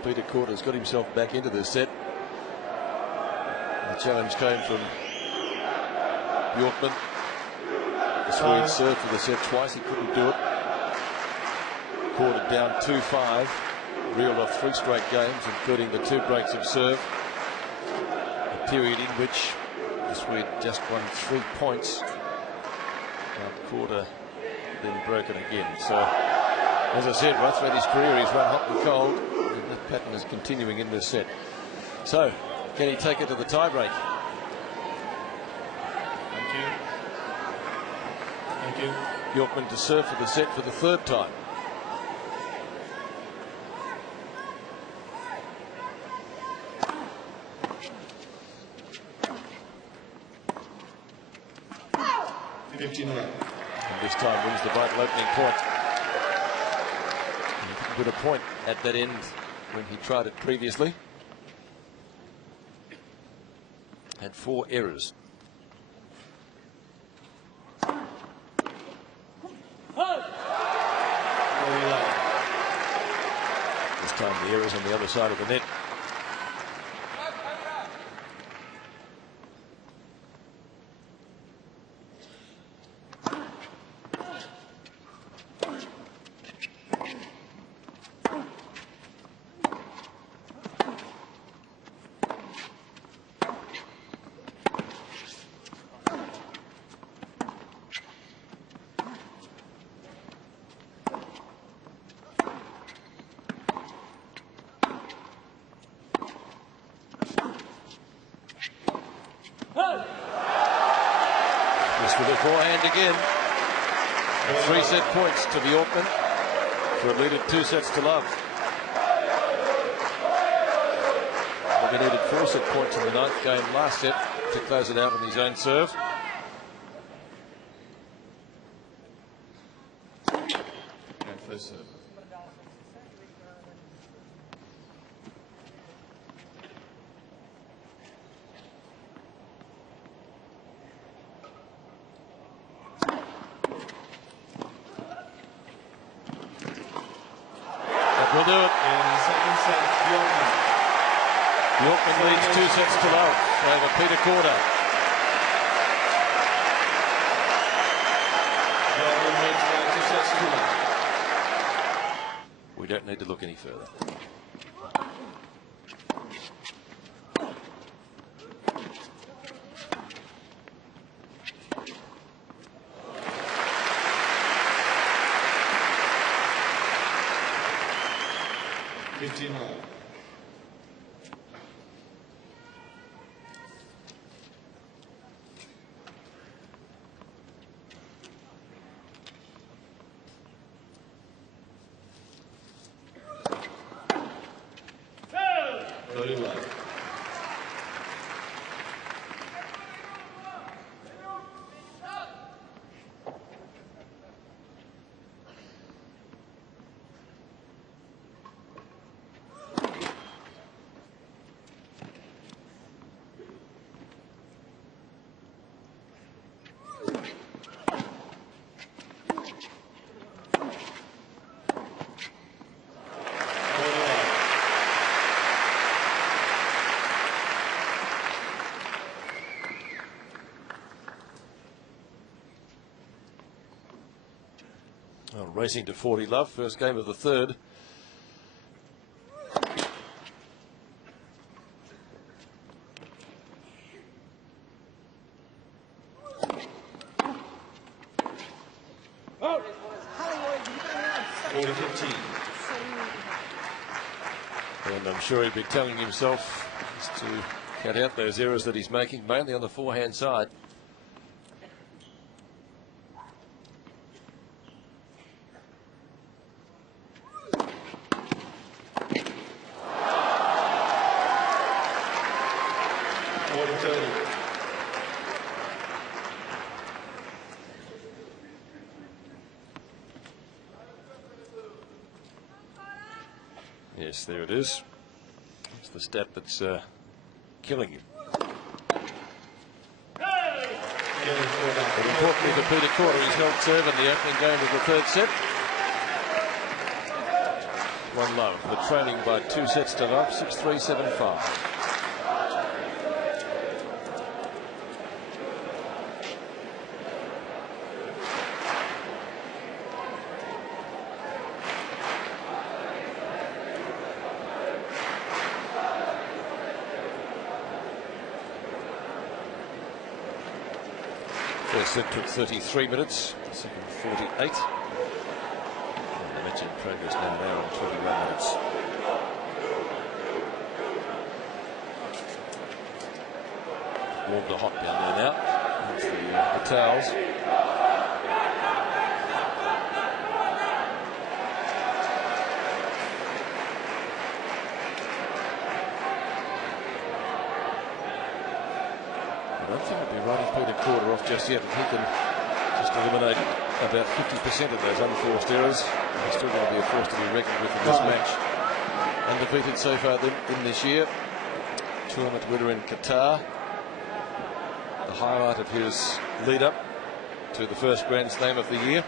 Peter Korda's got himself back into this set. The challenge came from Bjorkman. The Swede served for the set twice, he couldn't do it. Korda down 2-5, reeled off 3 straight games, including the 2 breaks of serve. A period in which the Swede just won 3 points. Korda then broken again. So, as I said, right throughout his career, he's run hot and cold. And that pattern is continuing in this set. So, can he take it to the tie-break? Thank you. Thank you. Bjorkman to serve for the set for the 3rd time. And this time wins the vital opening point. And he didn't put a point at that end when he tried it previously. Had 4 errors. This time the errors on the other side of the net. Just with a forehand again. 3-set points to Bjorkman for a lead at 2 sets to love. He needed 4-set points in the 9th game last set to close it out on his own serve. And first serve. Will do it. In the second set, Bjorkman. Bjorkman leads 2 sets to love over Petr Korda. Bjorkman leads 2 sets to love. We don't need to look any further. Racing to 40 love, first game of the 3rd. And I'm sure he'd be telling himself just to cut out those errors that he's making, mainly on the forehand side. Yes, there it is. It's the stat that's killing you. But importantly for Petr Korda, he's held serve in the opening game of the 3rd set. 1 love, but trailing by 2 sets to love, 6-3, 7-5. First set took 33 minutes, the second 48. And the match in progress now an hour and 21 minutes. Warm to hot down there now. That's the towels. I don't think I'd be writing Petr Korda off just yet. If he can just eliminate about 50% of those unforced errors, he's still going to be a force to be reckoned with in this match. Undefeated so far in this year. Tournament winner in Qatar. The highlight of his lead up to the first Grand Slam of the year.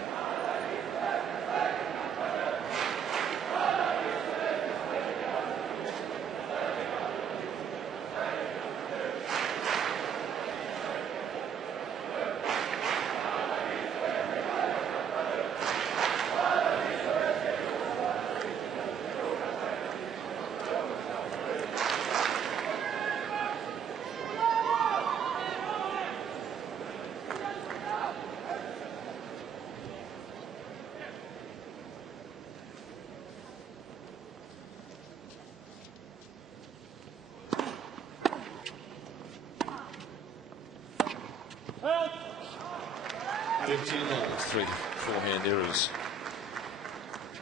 15 love. It's 3 forehand errors.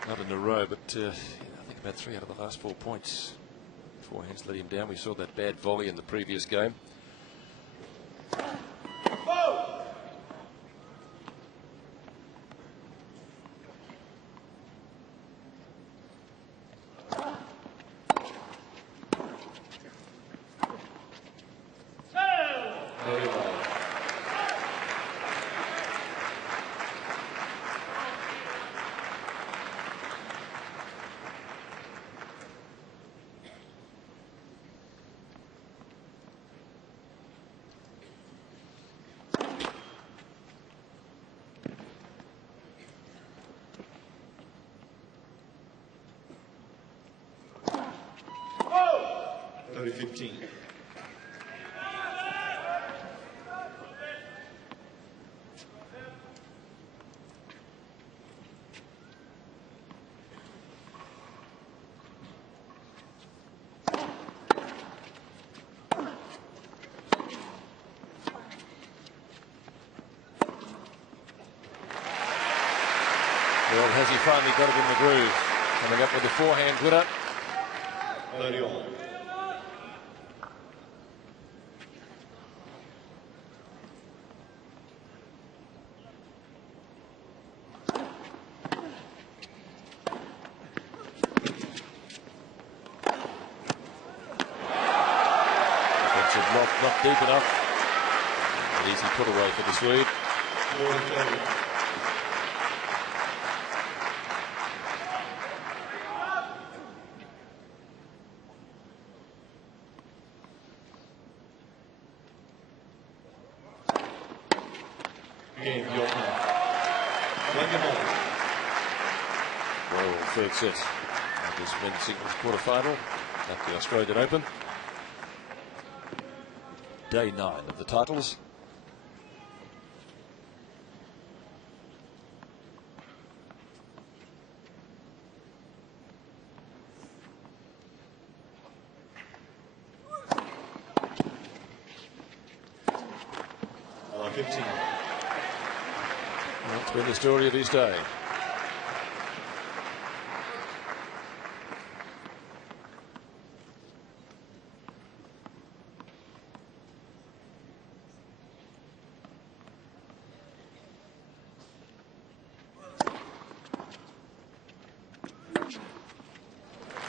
Not in a row, but I think about 3 out of the last 4 points. Forehands let him down. We saw that bad volley in the previous game. Very 15. Well, has he finally got it in the groove? Coming up with the forehand winner. 31. Not deep enough. An easy put away for the Swede. Game Bjorkman. Well, third set of this men's singles quarterfinal at the Australian Open. Day 9 of the titles. Well, 15. That's been the story of his day.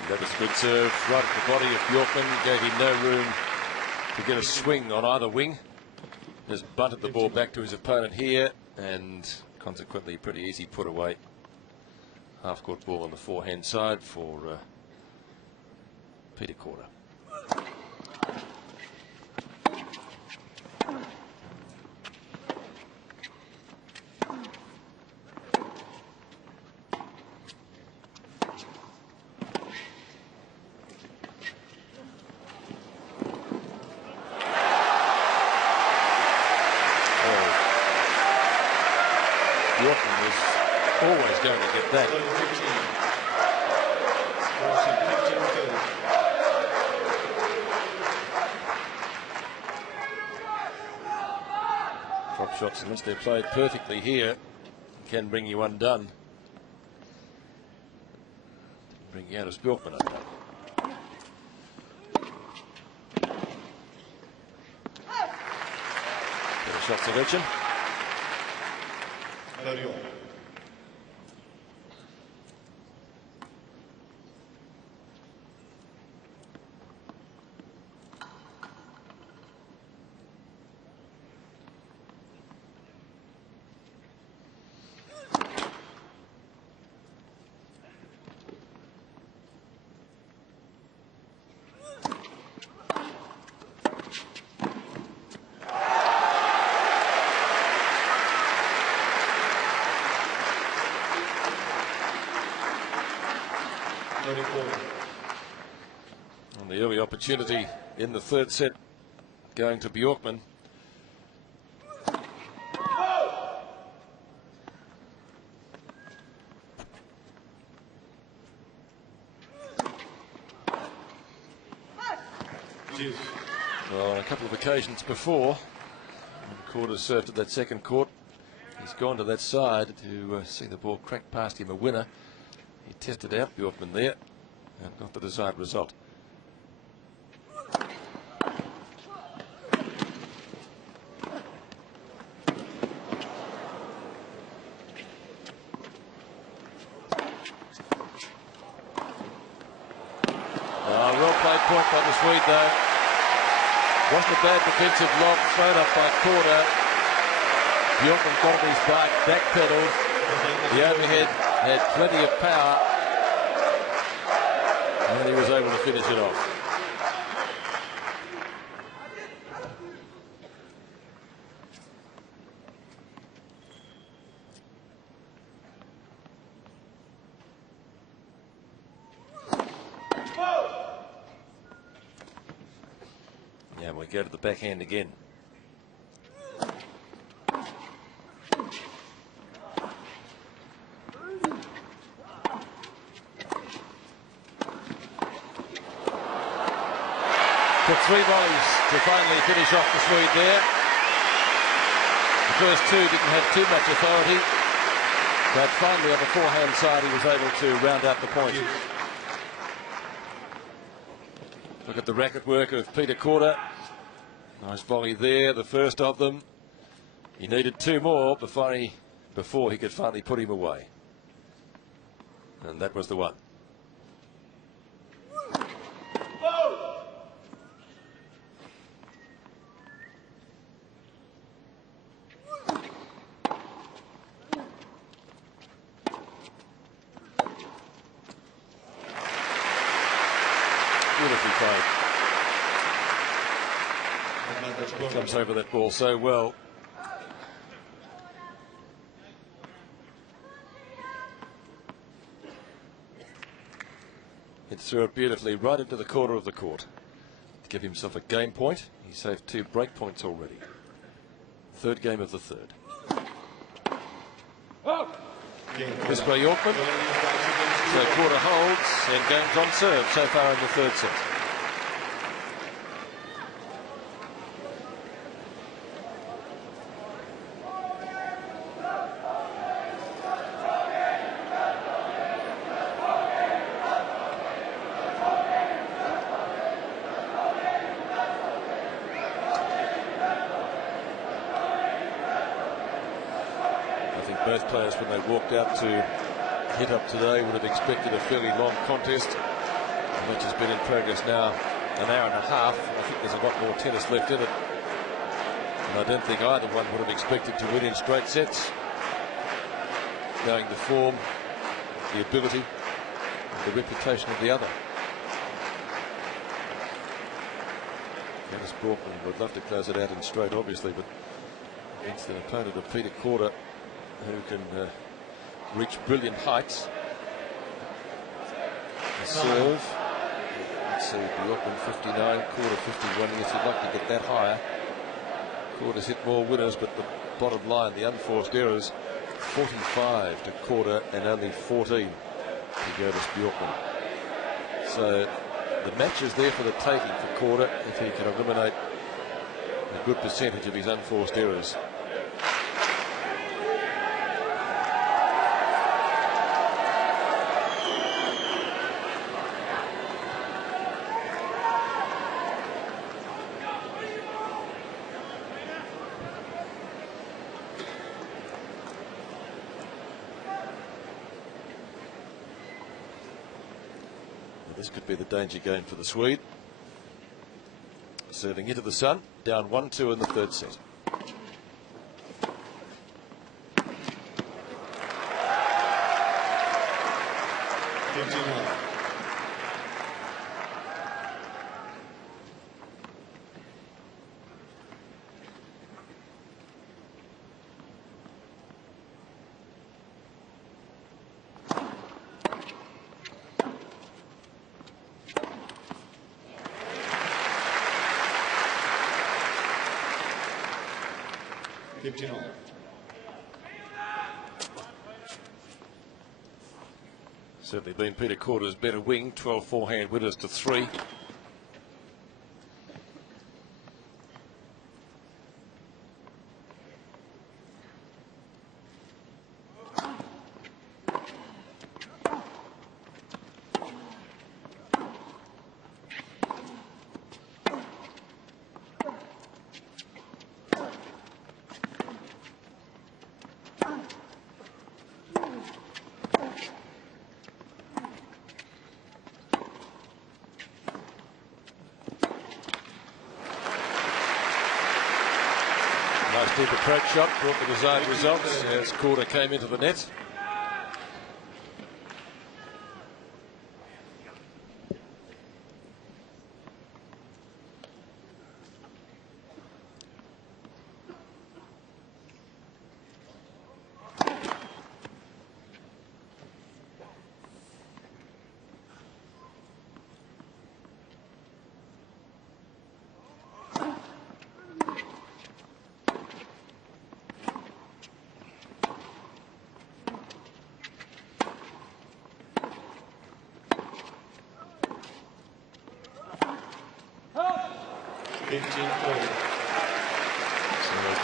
That was a good serve right at the body of Bjorkman. Gave him no room to get a swing on either wing. Just bunted the ball back to his opponent here, and consequently pretty easy put away. Half court ball on the forehand side for Petr Korda. Bjorkman was always going to get that. Drop shots, unless they're played perfectly here, can bring you undone. Bring you out as Bjorkman undone. Better shot selection. 31. And the early opportunity in the third set going to Bjorkman. Juice. Well, on a couple of occasions before, Korda served at that second court, He's gone to that side to see the ball crack past him, a winner. He tested out Bjorkman there and got the desired result. Well played point by the Swede though. Wasn't a bad defensive lob thrown up by Korda. Bjorkman got on his bike, backpedaled. The overhead had plenty of power, and he was able to finish it off. Yeah, we go to the backhand again. Took 3 volleys to finally finish off the Swede there. The first 2 didn't have too much authority, but finally on the forehand side he was able to round out the point. Look at the racket work of Petr Korda. Nice volley there, the first of them. He needed 2 more before he could finally put him away. And that was the one. Beautifully played. He comes over that ball so well. He threw it beautifully right into the corner of the court to give himself a game point. He saved 2 break points already. 3rd game of the 3rd. This by Bjorkman. So Korda holds and games on serve so far in the 3rd set. I think both players, when they walked out to hit up today, would have expected a fairly long contest. The match has been in progress now an hour and a half. I think there's a lot more tennis left in it. And I don't think either one would have expected to win in straight sets, knowing the form, the ability, the reputation of the other. Jonas Bjorkman would love to close it out in straight, obviously, but against an opponent of Petr Korda, who can reach brilliant heights. The serve. Let's see, Bjorkman 59, Korda 51. Yes, you'd like to get that higher. Korda's hit more winners, but the bottom line, the unforced errors, 45 to Korda and only 14 to Jonas Bjorkman. So the match is there for the taking for Korda if he can eliminate a good percentage of his unforced errors. This could be the danger game for the Swede. Serving into the sun, down 1-2 in the 3rd set. Certainly been Petr Korda's better wing, 12 forehand winners to 3. Deep approach shot brought the desired result as Korda came into the net.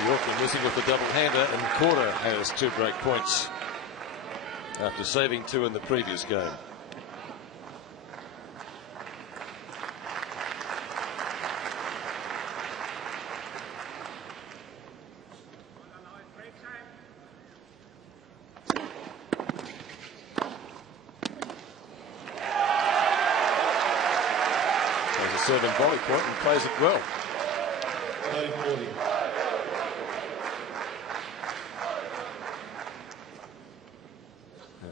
Bjorkman missing with the double-hander, and Korda has 2 break points after saving 2 in the previous game. There's a serve and volley point and plays it well. 9-40.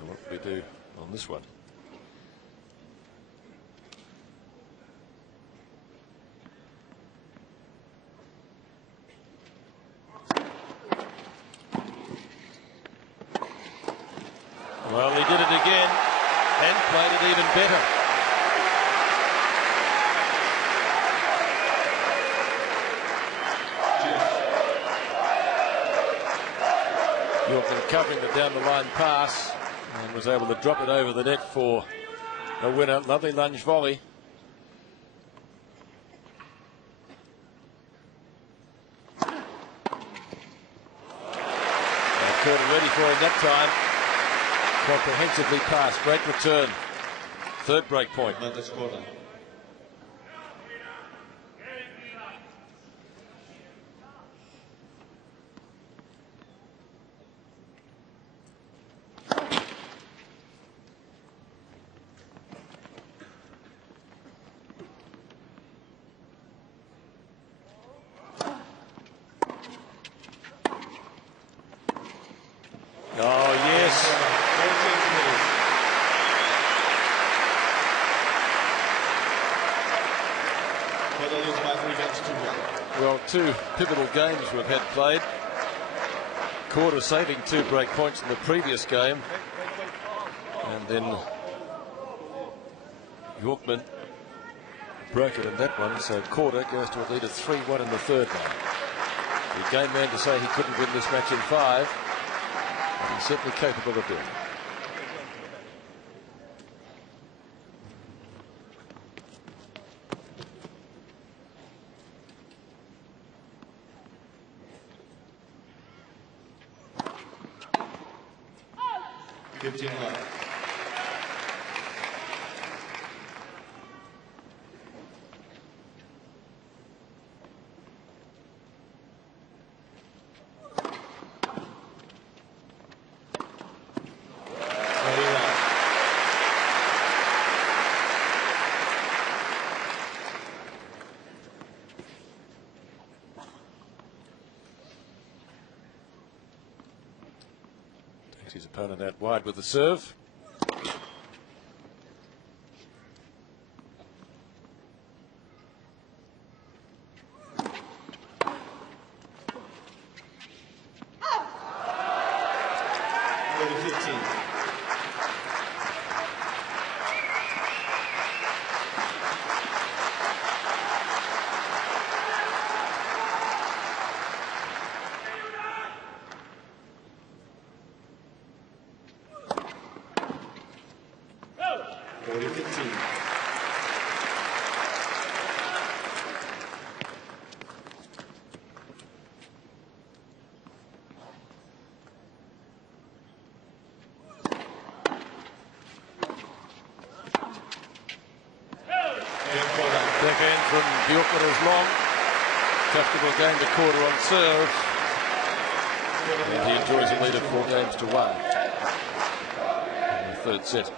What do we do on this one? Well, he did it again and played it even better. Bjorkman covering the down the line pass and was able to drop it over the net for a winner. Lovely lunge volley. Korda ready for him that time. Comprehensively passed. Great return. 3rd break point. That's Korda. Oh, yes. Well, 2 pivotal games we've had played. Korda saving 2 break points in the previous game. And then Bjorkman broke it in that one. So Korda goes to a lead of 3-1 in the 3rd now. The game man to say he couldn't win this match in 5. He's certainly capable of doing it. His opponent out wide with the serve. Backhand from Bjorkman is long. Comfortable game to Korda on serve. And he enjoys a lead of 4 games to 1 in the 3rd set.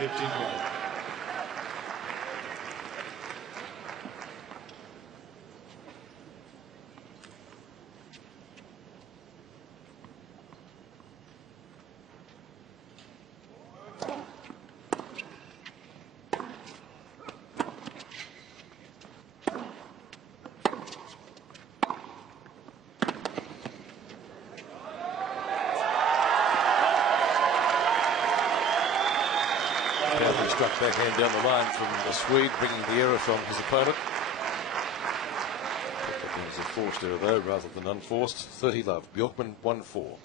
15-1. Struck backhand down the line from the Swede, bringing the error from his opponent. It was a forced error though, rather than unforced. 30 love. Bjorkman 1-4.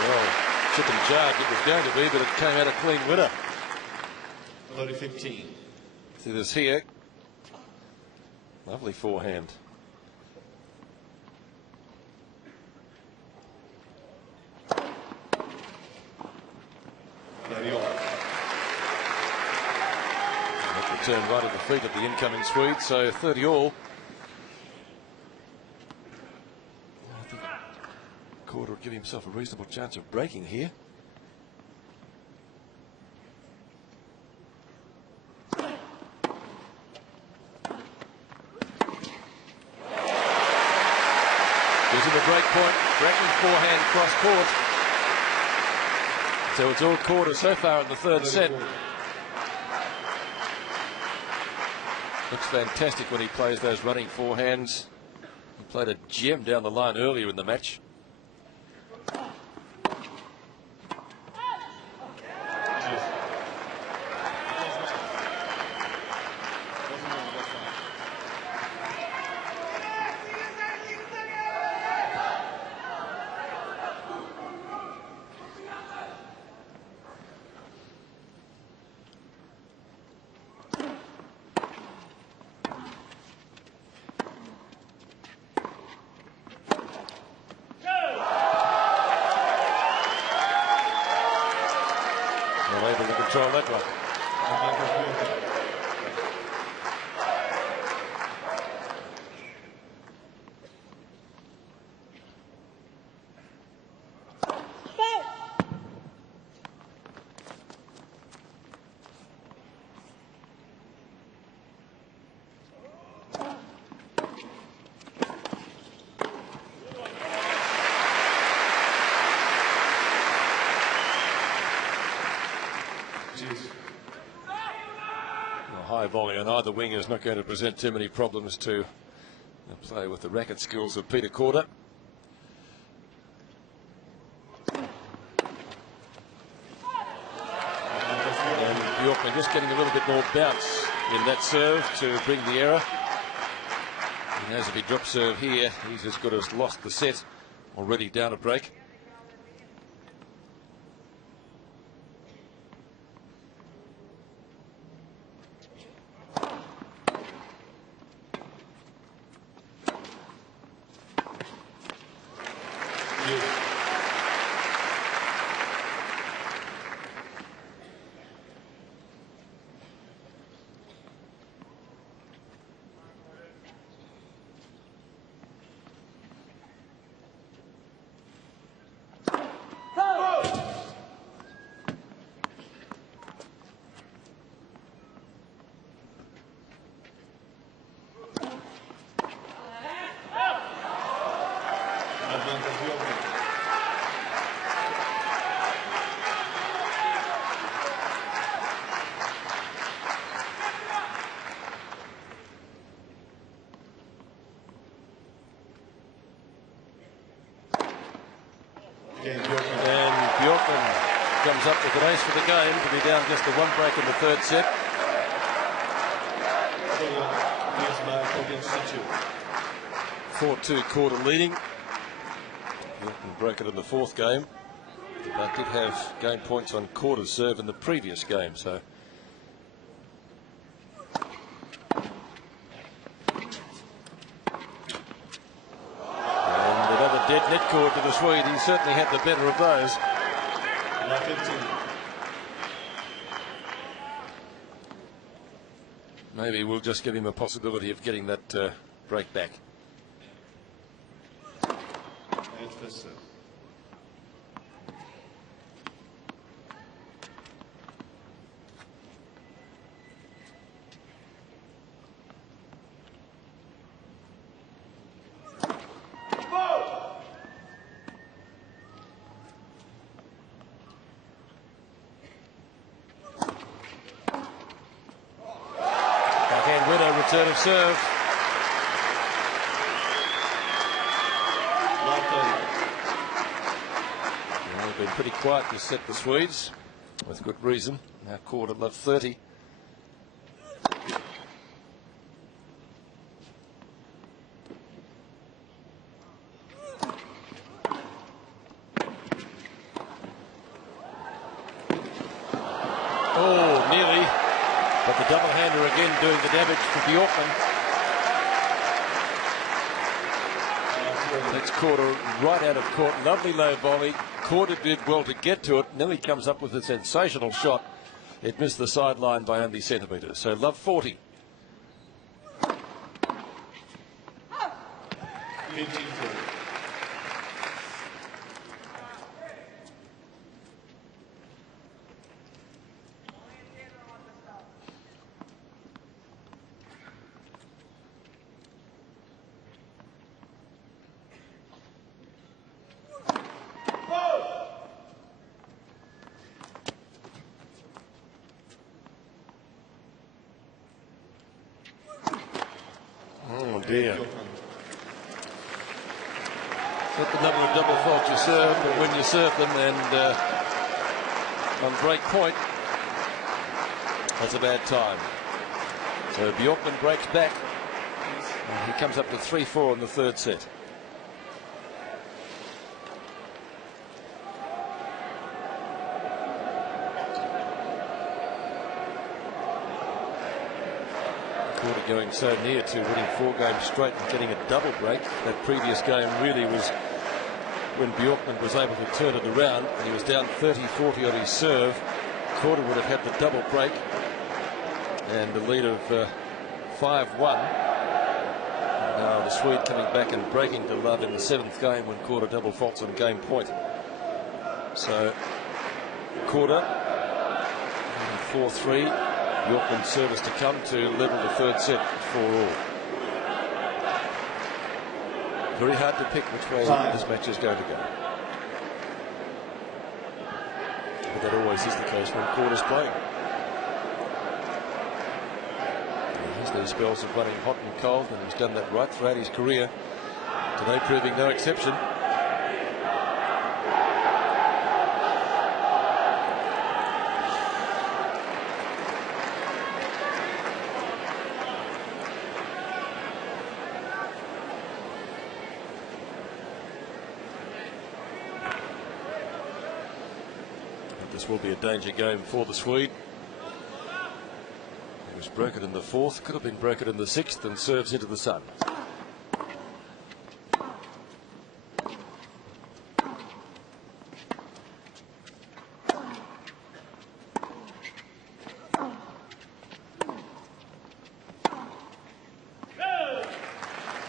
Well, chip and charge it was going to be, but it came out a clean winner. 30-15. See this here. Lovely forehand. Return right at the feet of the incoming Swede, so 30 all. I think Korda would give himself a reasonable chance of breaking here. He's in the break point, cracking forehand cross court. So it's all Korda so far in the third set. Looks fantastic when he plays those running forehands. He played a gem down the line earlier in the match. Able to control that one. High volley on either wing is not going to present too many problems to play with the racket skills of Petr Korda. And Bjorkman just getting a little bit more bounce in that serve to bring the error. He knows if he drops serve here, he's as good as lost the set, already down a break. And Bjorkman comes up with an ace for the game to be down just the one break in the third set. 4-2 Korda leading. Bjorkman broke it in the fourth game, but did have game points on Korda's serve in the previous game, so. And another dead net cord to the Swede. He certainly had the better of those. maybe we'll just give him a possibility of getting that break back. It's the serve. Backhand winner, return of serve. They've been pretty quiet to set the Swedes, with good reason. Now Korda love 30. Oh, nearly. But the double-hander again doing the damage for Bjorkman. That's Korda right out of court. Lovely low volley. Korda did well to get to it. Now he comes up with a sensational shot. It missed the sideline by only centimetres. So love 40. 15-4. Oh dear. Not the number of double faults you serve, but when you serve them and on break point, that's a bad time. So Bjorkman breaks back. And he comes up to 3-4 in the third set. Korda going so near to winning 4 games straight and getting a double break. That previous game really was when Bjorkman was able to turn it around, and he was down 30-40 on his serve. Korda would have had the double break and the lead of 5-1. Now the Swede coming back and breaking to love in the 7th game when Korda double faults on game point. So Korda 4-3. Bjorkman's service to come to level the third set 4-all. Very hard to pick which way this match is going to go. But that always is the case when Korda's playing. He's these spells of running hot and cold, and he's done that right throughout his career. Today proving no exception. This will be a danger game for the Swede. It was broken in the 4th, could have been broken in the 6th, and serves into the sun.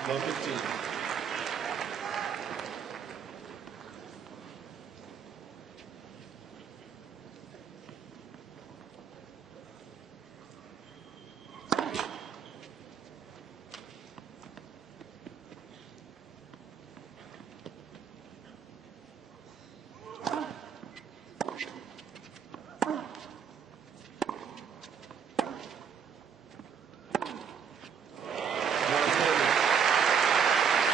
Love 15.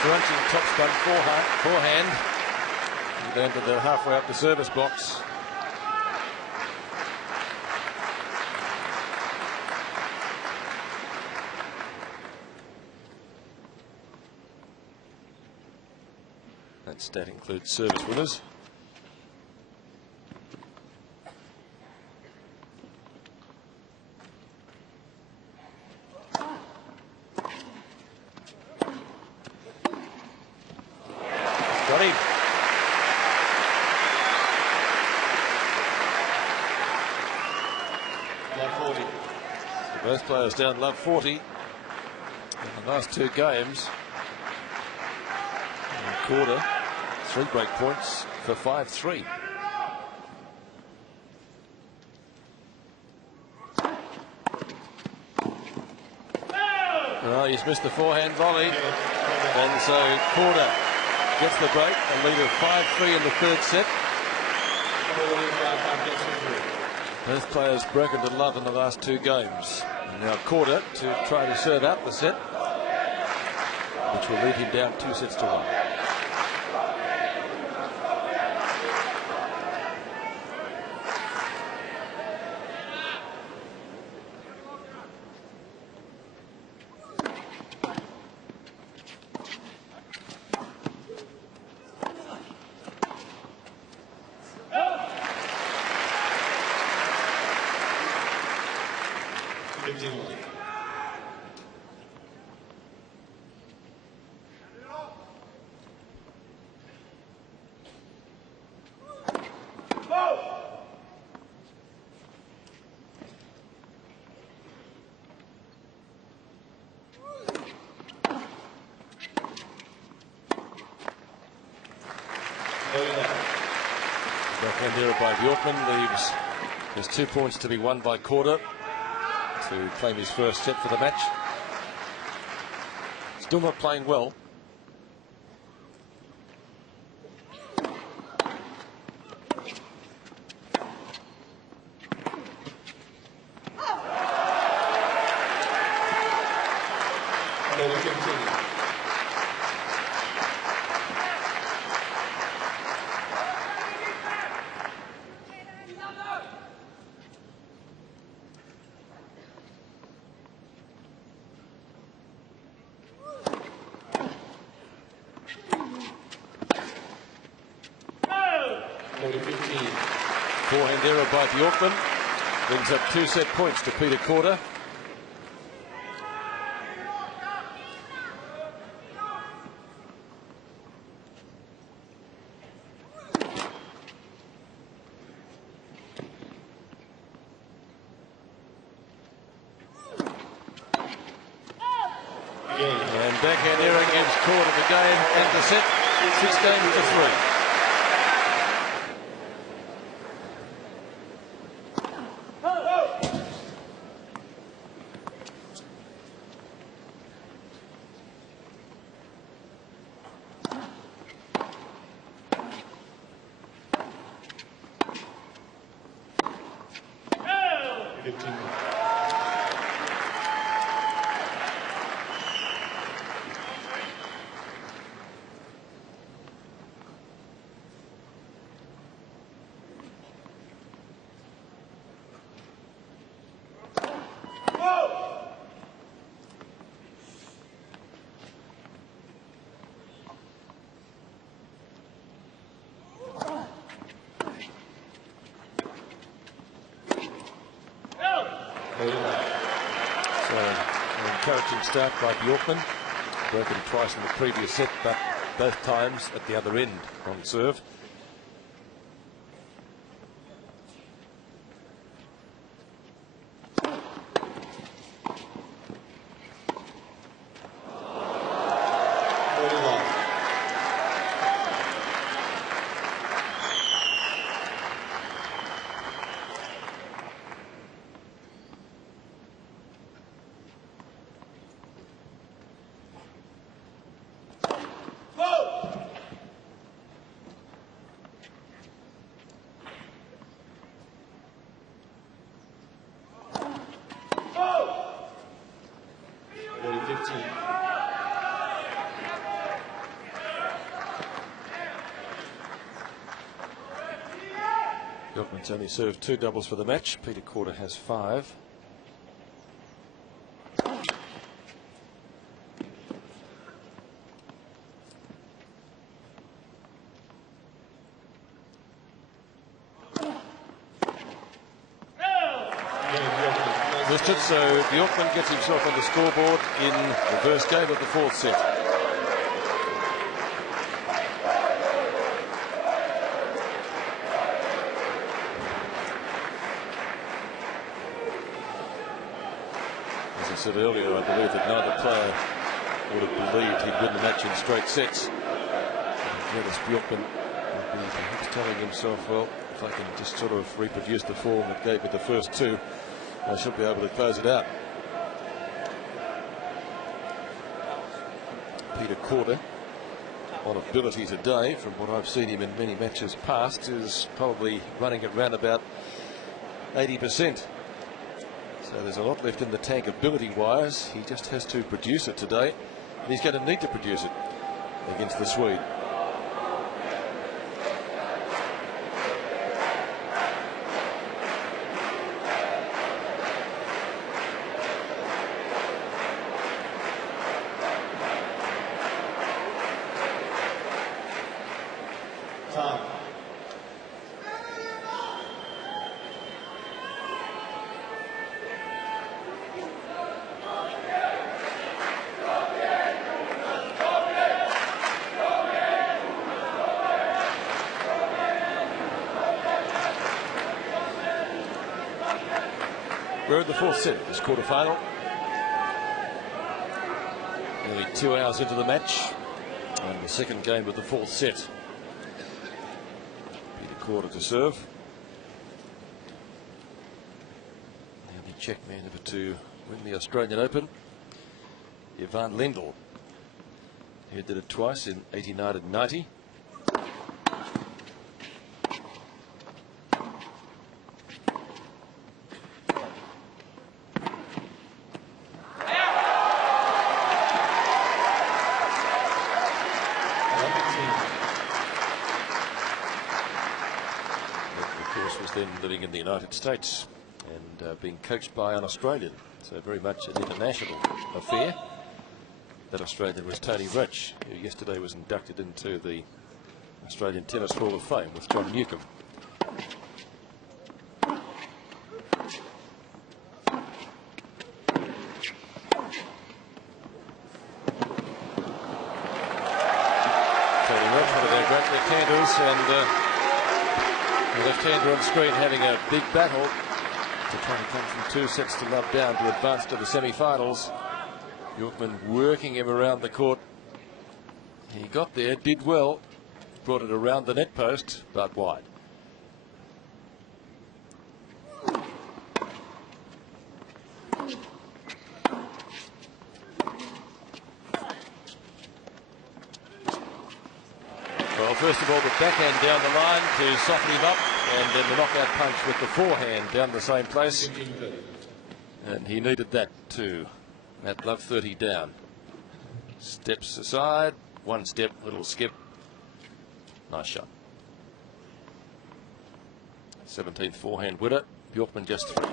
Crunching topspin forehand. Down to the halfway up the service box. That stat includes service winners. Got him. Love 40. Both players down love 40 in the last two games. Korda, 3 break points for 5-3. Oh, he's missed the forehand volley, and so Korda gets the break, a lead of 5-3 in the third set. Both players broken to love in the last two games. And now Korda to try to serve out the set, which will lead him down 2-1. Backhand error by Bjorkman leaves there's 2 points to be won by Korda to claim his first set for the match. Still not playing well. Forehand error by Bjorkman brings up 2 set points to Petr Korda. And backhand error gives Korda the game and the set, 6-3. So, an encouraging start by Bjorkman. Broken twice in the previous set, but both times at the other end on serve. Bjorkman's only served 2 doubles for the match. Petr Korda has 5. Missed it, so Bjorkman gets himself on the scoreboard in the first game of the 4th set. As I said earlier, I believe that neither player would have believed he'd win the match in straight sets. Jonas Bjorkman would be perhaps telling himself, well, if I can just sort of reproduce the form that gave me the first two, I should be able to close it out. Peter Korda, on ability today, from what I've seen him in many matches past, is probably running at round about 80%. So there's a lot left in the tank ability-wise. He just has to produce it today, and he's going to need to produce it against the Swede. We're in the fourth set of this quarterfinal. Nearly 2 hours into the match, and the second game of the fourth set. Peter Korda to serve. And the Czech man to win the Australian Open, Ivan Lendl. He did it twice in 89 and 90. Then living in the United States and being coached by an Australian, so very much an international affair. That Australian was Tony Roach, who yesterday was inducted into the Australian Tennis Hall of Fame with John Newcombe. Tony Roach, one of their great left-handers, and the left-hander on screen having a big battle to try to come from 2 sets to love down to advance to the semi-finals. Bjorkman working him around the court. He got there, did well, brought it around the net post, but wide. Well, first of all, the backhand down the line to soften him up, and then the knockout punch with the forehand down the same place. And he needed that too. Matt Love 30 down. Steps aside, one step, little skip. Nice shot. 17th forehand winner. Bjorkman just 3.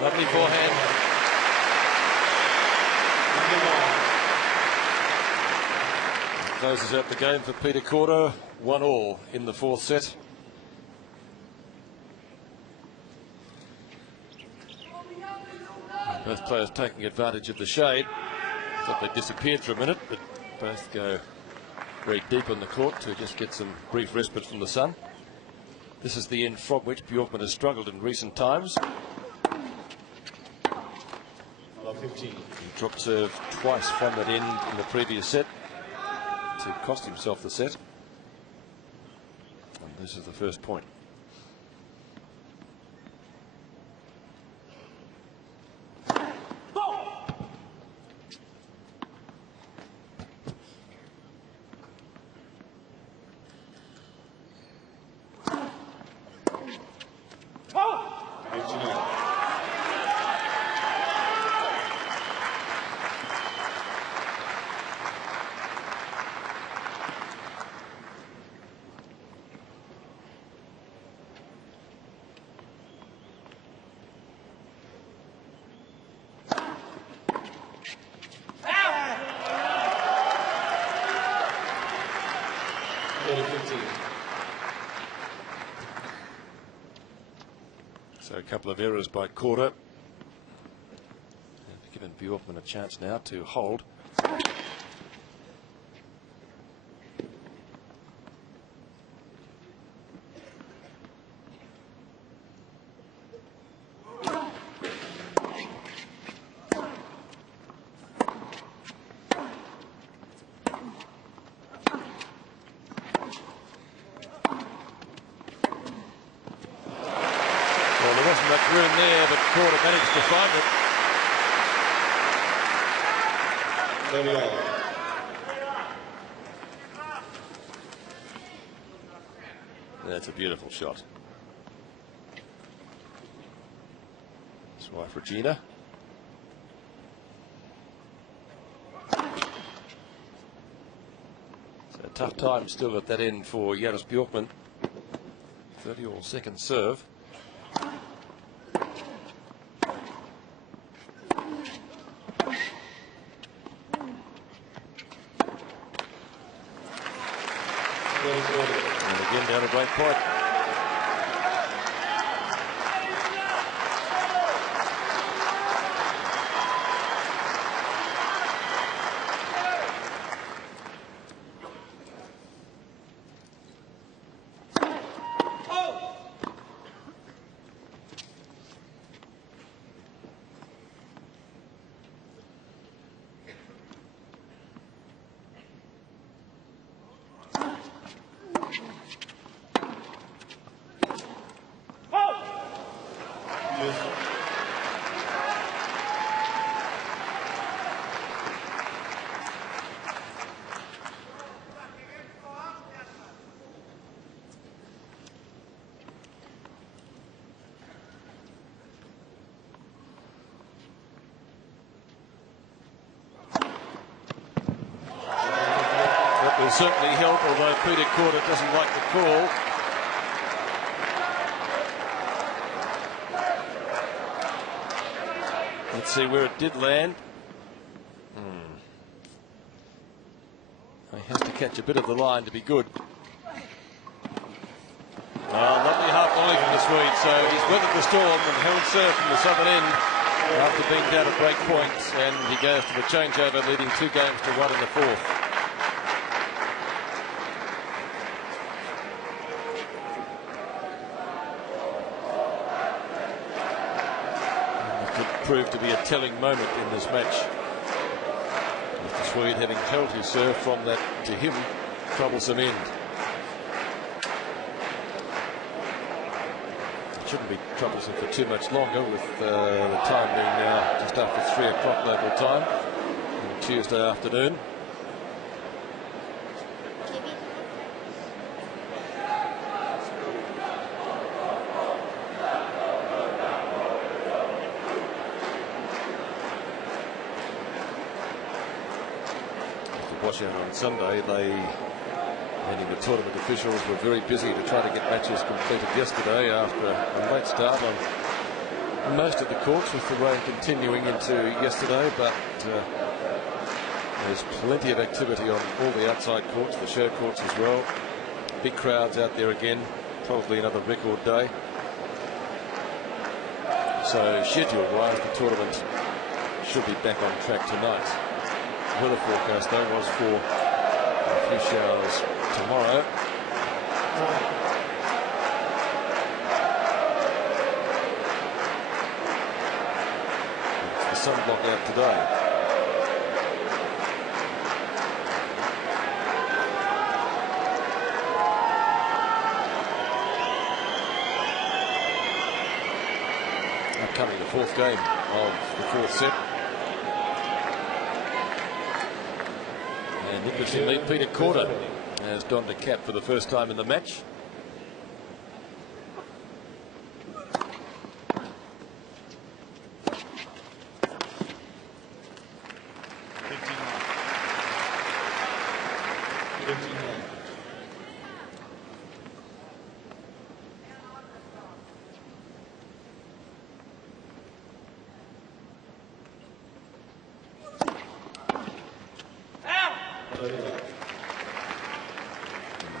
Lovely forehand. Closes out the game for Peter Korda. 1-1 in the fourth set. Both players taking advantage of the shade. Thought they disappeared for a minute, but both go very deep on the court to just get some brief respite from the sun. This is the end from which Bjorkman has struggled in recent times. 15. He dropped serve twice from that end in the previous set to cost himself the set. And this is the first point. So a couple of errors by Korda. Given Bjorkman a chance now to hold. Well, there wasn't much room there, but Korda managed to find it. 38. That's a beautiful shot. His wife Regina. So a tough time still at that end for Jonas Bjorkman. 30-all second serve. And again down a break point. That will certainly help, although Peter Korda doesn't like the call. Let's see where it did land. He has to catch a bit of the line to be good. Lovely half volley from the Swede, so he's weathered the storm and held serve from the southern end after being down at break point, and he goes to the changeover, leading 2 games to 1 in the fourth. Proved to be a telling moment in this match. With the Swede having held his serve from that, to him, troublesome end. It shouldn't be troublesome for too much longer, with the time being now just after 3 o'clock local time on Tuesday afternoon. Washout on Sunday, many of the tournament officials were very busy to try to get matches completed yesterday after a late start on most of the courts, with the rain continuing into yesterday, but there's plenty of activity on all the outside courts, the show courts as well. Big crowds out there again, probably another record day. So schedule-wise, the tournament should be back on track tonight. Weather forecast though was for a few showers tomorrow. It's the sunblock out today. Upcoming the 4th game of the 4th set. And interestingly, Peter Korda has donned a cap for the first time in the match.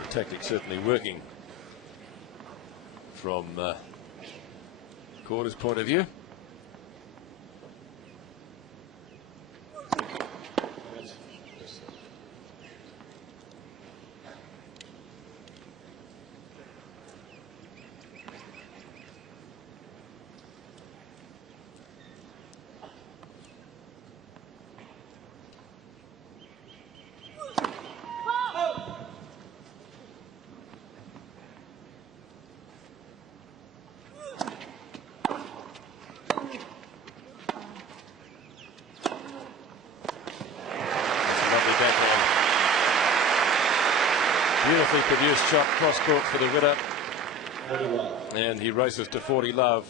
The tactic certainly working from Korda's point of view. Beautifully produced shot cross court for the winner, and he races to 40 love.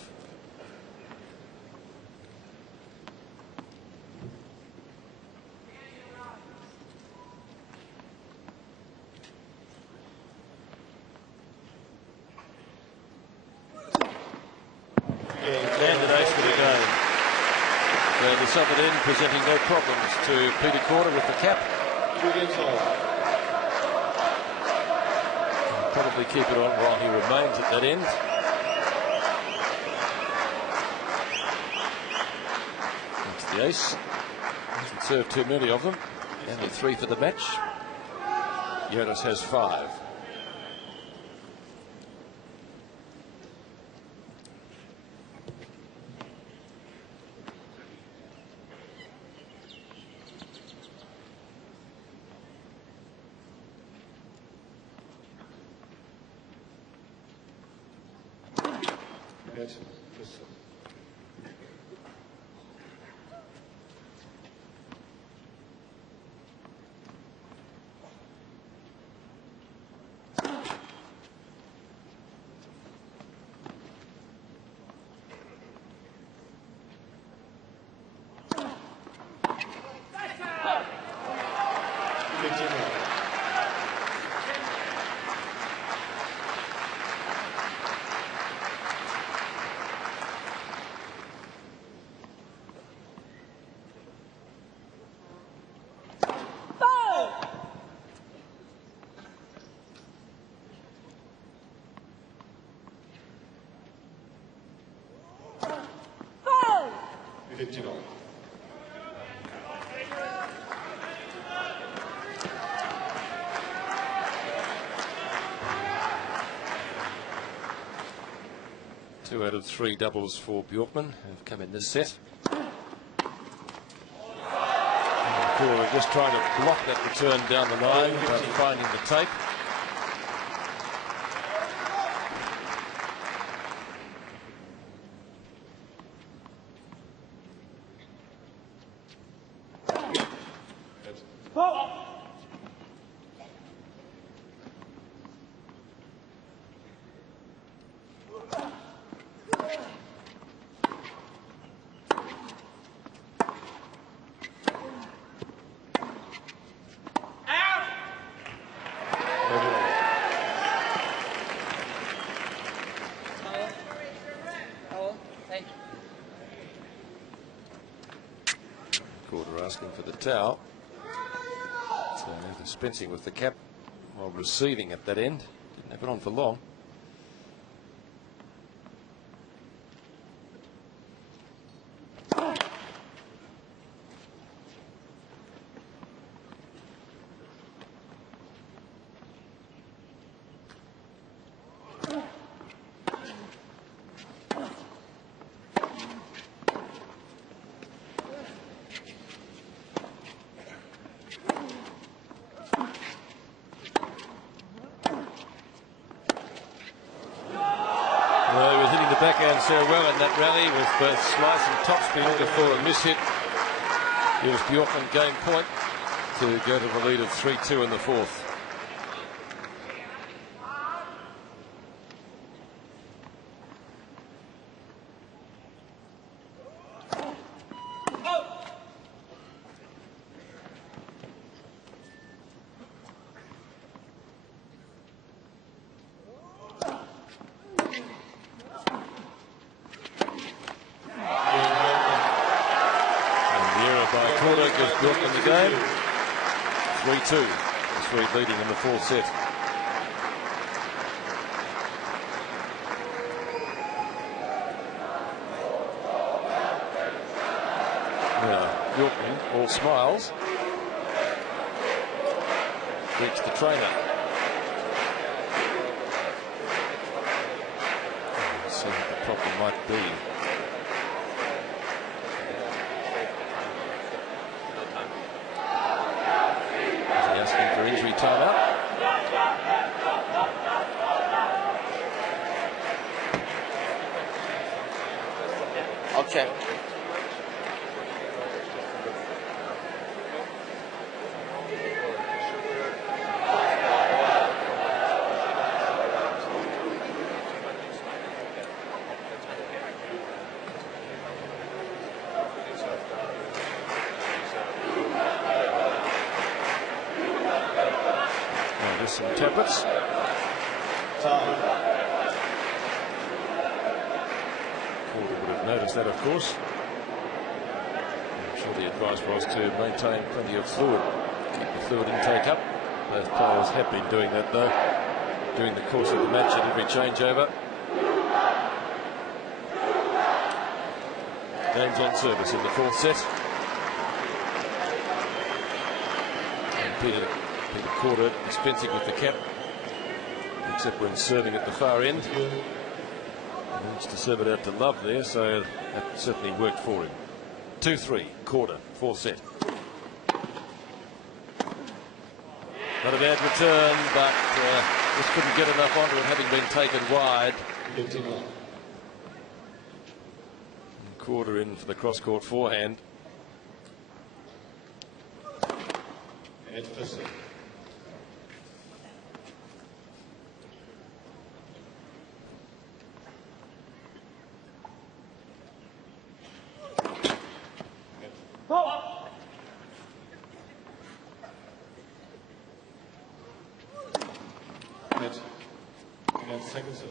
And an ace for the game. The southern end presenting no problems to Peter Korda with the cap. Probably keep it on while he remains at that end. That's the ace. Hasn't served too many of them. Only 3 for the match. Jonas has 5. Two out of 3 doubles for Bjorkman have come in this set. Korda just trying to block that return down the line, but finding the tape. Korda asking for the towel. So dispensing with the cap while receiving at that end. Didn't have it on for long. Backhand so well in that rally with both slice and topspin before a miss hit. Gives Bjorkman game point to go to the lead of 3-2 in the 4th. Korda gives Bjorkman the game. 3-2. Swede leading in the 4th set. Now, Bjorkman, all smiles, greets the trainer. Let's see what the problem might be. Is he asking for injury timeout? I'll check. Some tablets. Time. Korda would have noticed that, of course. I'm sure the advice was to maintain plenty of fluid, keep the fluid intake up. Both players have been doing that, though, during the course of the match at every changeover. Games on service in the fourth set. And Petr Korda dispensing with the cap, except when serving at the far end. He needs to serve it out to Love there, so that certainly worked for him. 2-3, Korda, fourth set. Not a bad return, but just couldn't get enough onto it, having been taken wide. 59. Korda in for the cross-court forehand. And first. And second serve.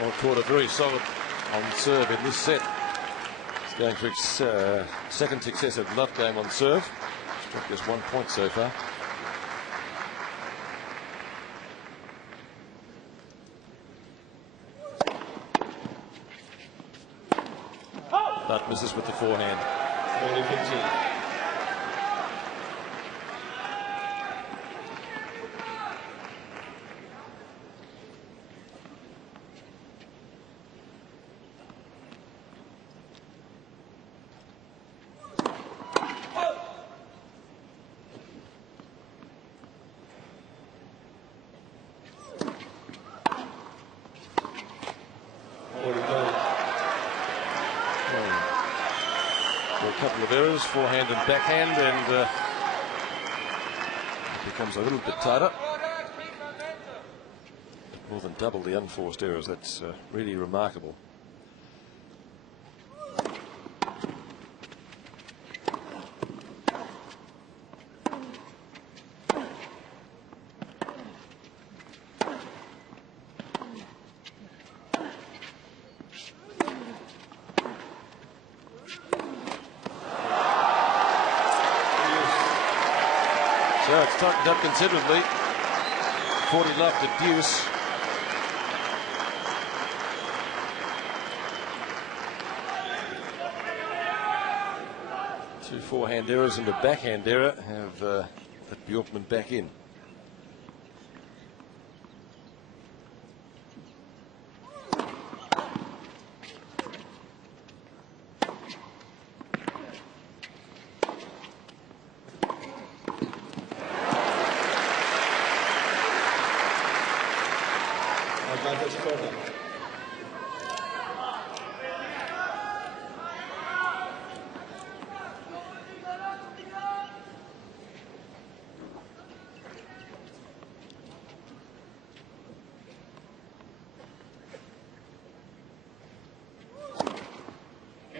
Well, Korda very solid on serve in this set. He's going for his second successive love game on serve. Struck just 1 point so far. But misses with the forehand. 15. A couple of errors, forehand and backhand, and it becomes a little bit tighter. More than double the unforced errors. That's really remarkable. So it's tightened up considerably. 40 love to deuce. Two forehand errors and a backhand error have put Bjorkman back in.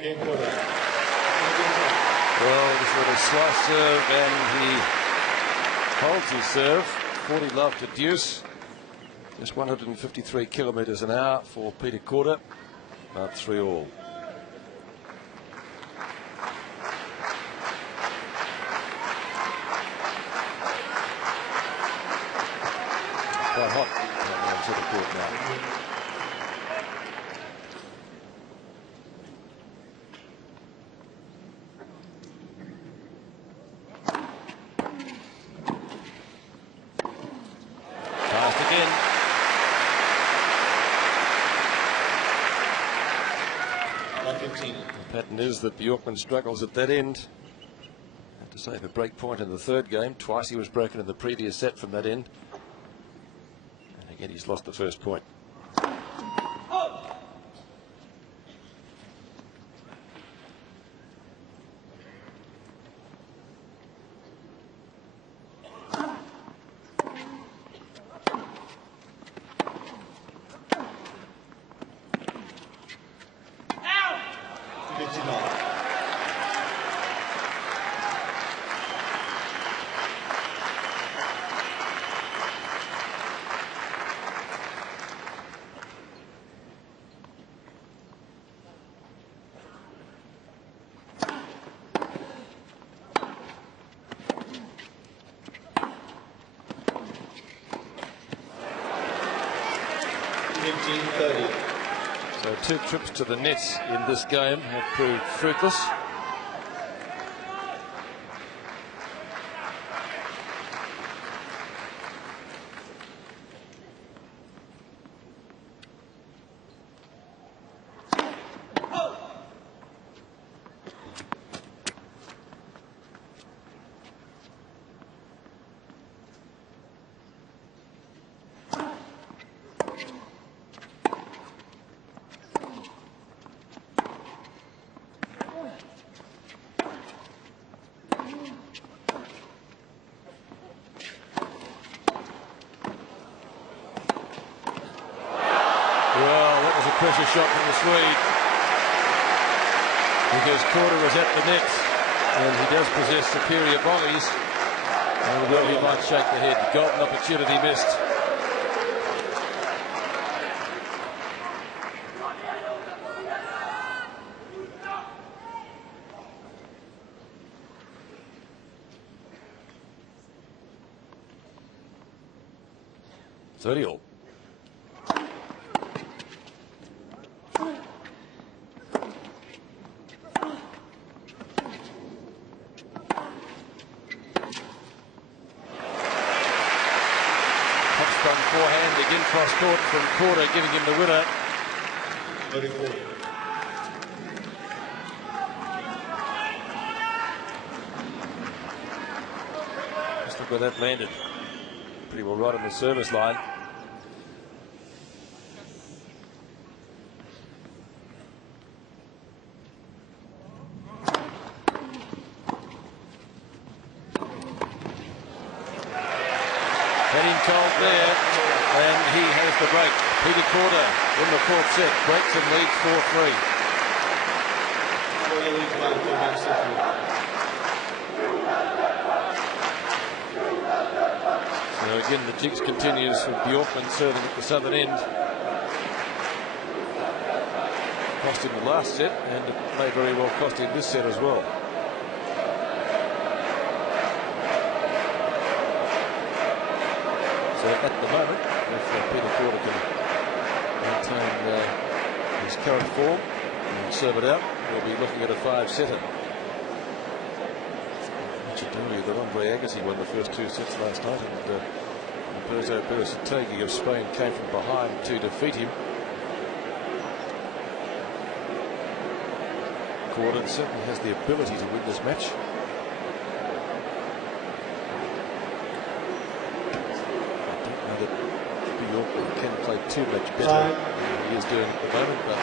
Game Korda. Well, this was a slice serve, and he holds his serve. 40 love to deuce. Just 153 kilometres an hour for Peter Korda. About 3-all. Quite hot on the court now. Fast again. The pattern is that Bjorkman struggles at that end. I have to save a break point in the third game. Twice he was broken in the previous set from that end. And again, he's lost the first point. So 2 trips to the nets in this game have proved fruitless. Pressure shot from the Swede, because Korda was at the net, and he does possess superior volleys, and well, he might shake the head. Golden opportunity missed. Thirty-all. Forehand again cross court from Korda, giving him the winner. 34. Just look where that landed. Pretty well right on the service line. Had him told there, and he has the break. Peter Korda in the fourth set, breaks and leads 4-3. So again, the jigs continues with Bjorkman serving at the southern end. Cost him the last set, and it may very well cost him this set as well. So at the moment, if Peter Korda can maintain his current form and serve it out, we'll be looking at a 5-setter. I mentioned earlier that Andre Agassi won the first 2 sets last night, and Roberto Bersategui of Spain came from behind to defeat him. Korda certainly has the ability to win this match. Bjorkman can play too much better than he is doing at the moment, but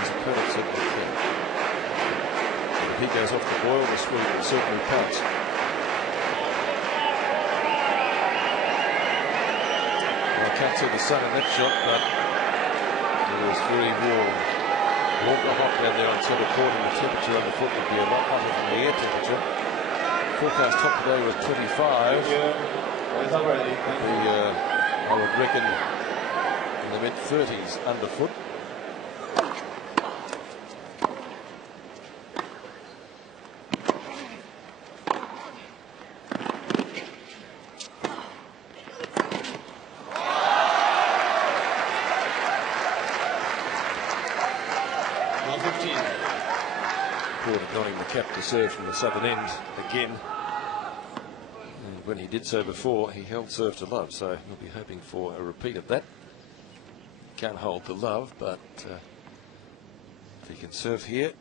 his opponent certainly can. If he goes off the boil, the Swede will certainly pounce. Well, I can't see the sun in that shot, but it was very warm. Walker hot down there on centre court, and the temperature on the foot would be a lot hotter than the air temperature. Forecast top today was 25. I would reckon in the mid-30s underfoot. Korda donning the cap to serve from the southern end again. And when he did so before, he held serve to love, so he'll be hoping for a repeat of that. Can't hold the love, but if he can serve here,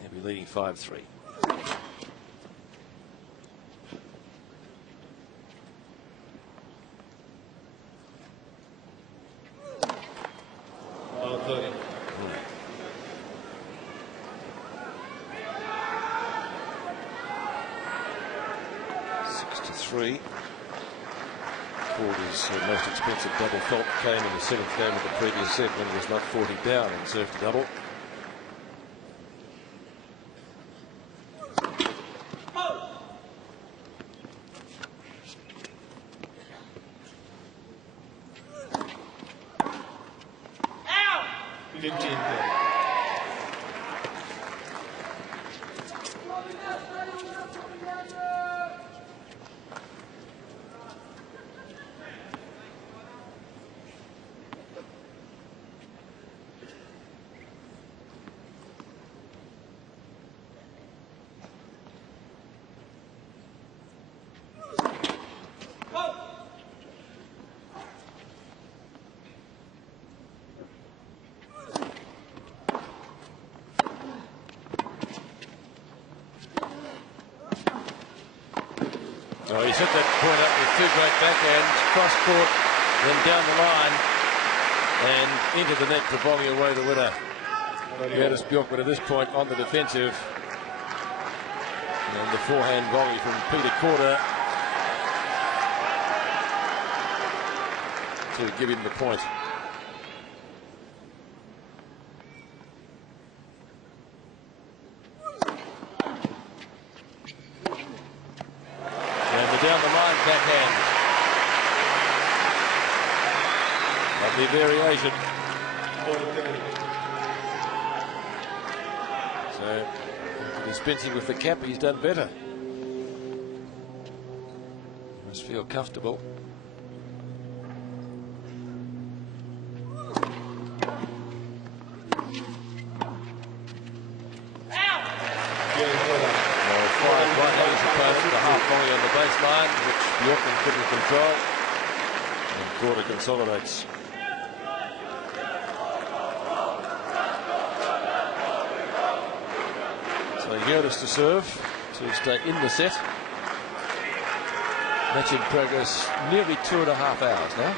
he'll be leading 5-3. Korda's most expensive double fault came in the seventh game of the previous set when he was not 40 down and served a double. Oh, he set that point up with two great backhands, cross court, then down the line, and into the net to volley away the winner. Jonas Bjorkman at this point on the defensive. And the forehand volley from Petr Korda to give him the point. Down the line backhand. Lovely variation. So dispensing with the cap, he's done better. Must feel comfortable. Volley on the baseline, which Bjorkman couldn't control, and Korda consolidates. So Jonas to serve to stay in the set. Match in progress nearly 2.5 hours now.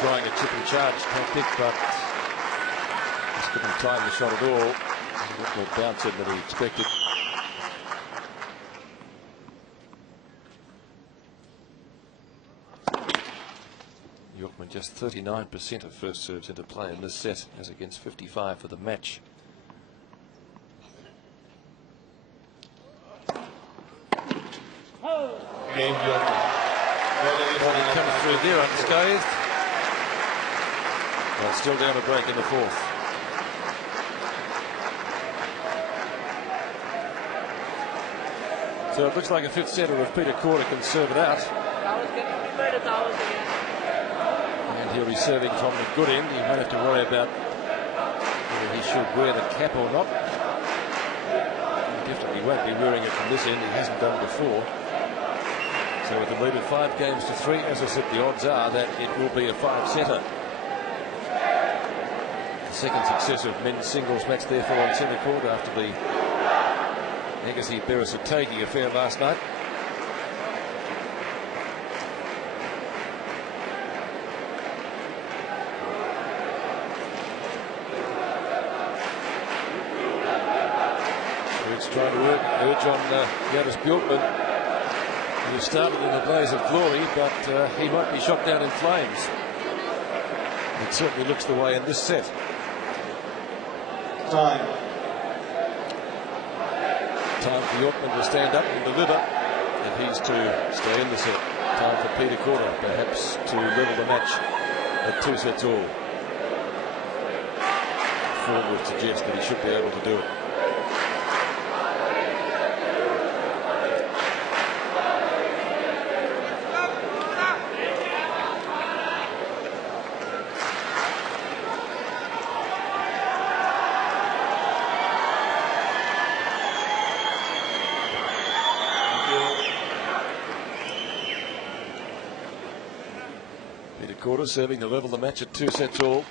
Trying a chip and charge tactic, but just couldn't time the shot at all. A bit more bounce in than he expected. Bjorkman just 39% of first serves into play in this set, as against 55 for the match. Game Bjorkman. He comes through there unscathed. But still down a break in the fourth. So it looks like a fifth setter if Peter Korda can serve it out. And he'll be serving from the good end. He won't have to worry about whether he should wear the cap or not. He definitely won't be wearing it from this end. He hasn't done before. So with the lead of 5 games to 3, as I said, the odds are that it will be a 5-setter. The second successive men's singles match therefore on centre court after the Agassi-Beresitegi affair last night. It's trying to urge on Jonas Bjorkman, who started in a blaze of glory, but he might be shot down in flames. It certainly looks the way in this set. Time. Time for Bjorkman to stand up and deliver, and he's to stay in the set. Time for Peter Korda perhaps to level the match at 2 sets all. Form would suggest that he should be able to do it. Korda serving to level the match at 2 sets all.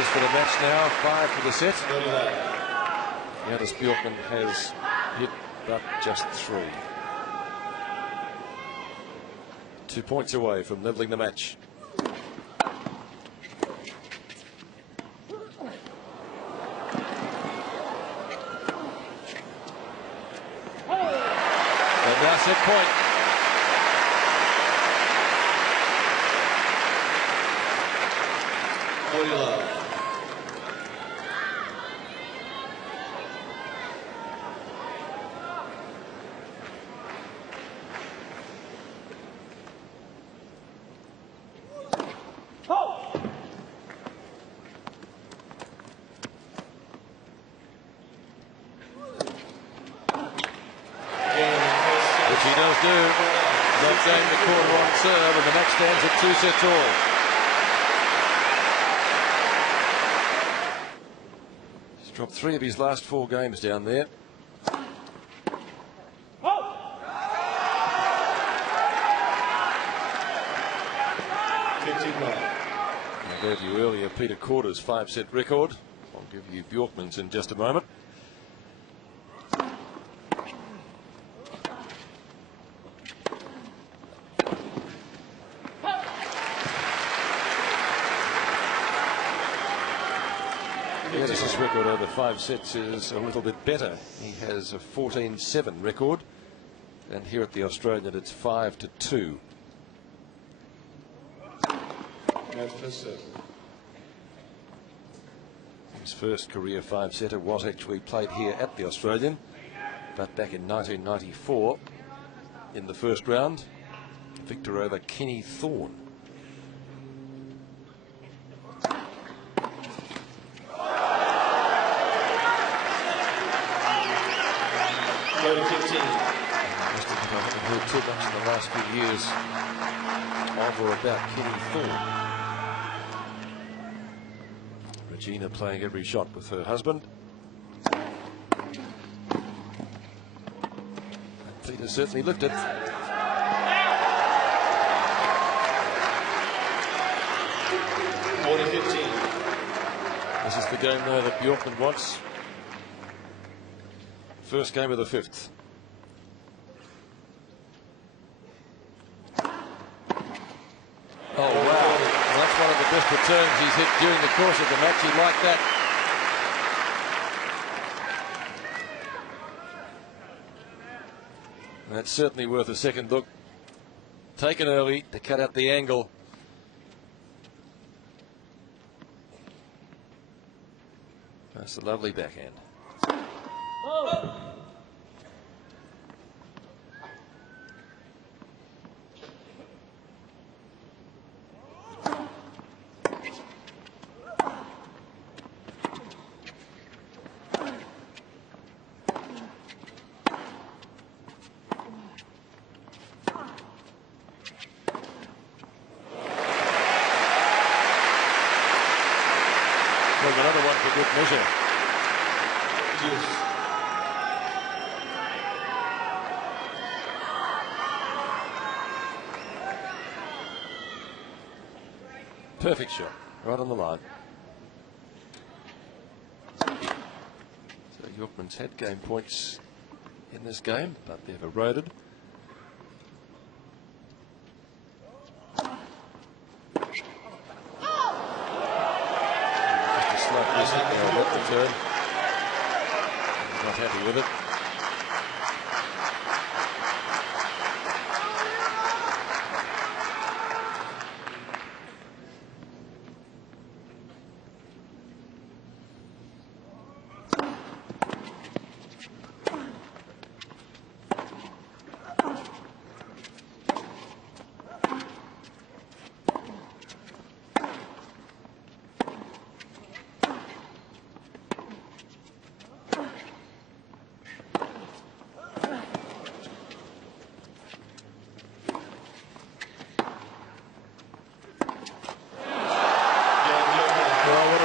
For the match now, 5 for the set. Jonas Bjorkman has hit but just 3. 2 points away from levelling the match. And now set point. Serve, and the match stands at 2 sets all. He's dropped 3 of his last 4 games down there. I gave you earlier Peter Korda's 5-set record. I'll give you Bjorkman's in just a moment. His record over 5 sets is a little bit better. He has a 14-7 record, and here at the Australian it's 5-2. His first career 5-setter was actually played here at the Australian, but back in 1994 in the first round, victor over Kenny Thorne. I haven't heard too much in the last few years of or about Kenny Thorne. Gina playing every shot with her husband. Peter certainly lifted. This is the game now that Bjorkman wants. First game of the 5th. Oh, wow. Well, that's one of the best returns he's hit during the course of the match. He liked that. That's certainly worth a second look. Taken early to cut out the angle. That's a lovely backhand. Oh. Another one for good measure. Yes. Perfect shot, right on the line. So Bjorkman's had game points in this game, but they've eroded. Return. Not happy with it.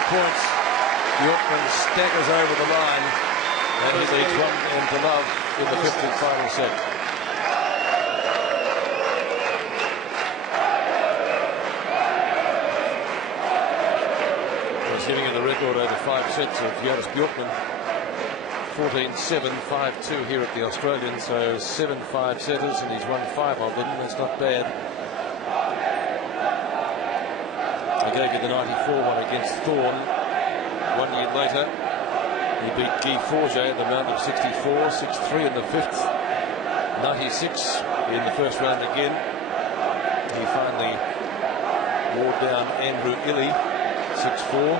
Points. Bjorkman staggers over the line and he leads 1-0 in the 5th and final set. He's giving it a record over 5 sets of Jonas Bjorkman. 14-7, 5-2 here at the Australian, so 7 5-setters and he's won 5 of them. That's not bad. He gave you the 94 one against Thorne 1 year later. He beat Guy Forget in the round of 64, 6-3 in the 5th, 96 in the first round again. He finally wore down Andrew Illy 6-4.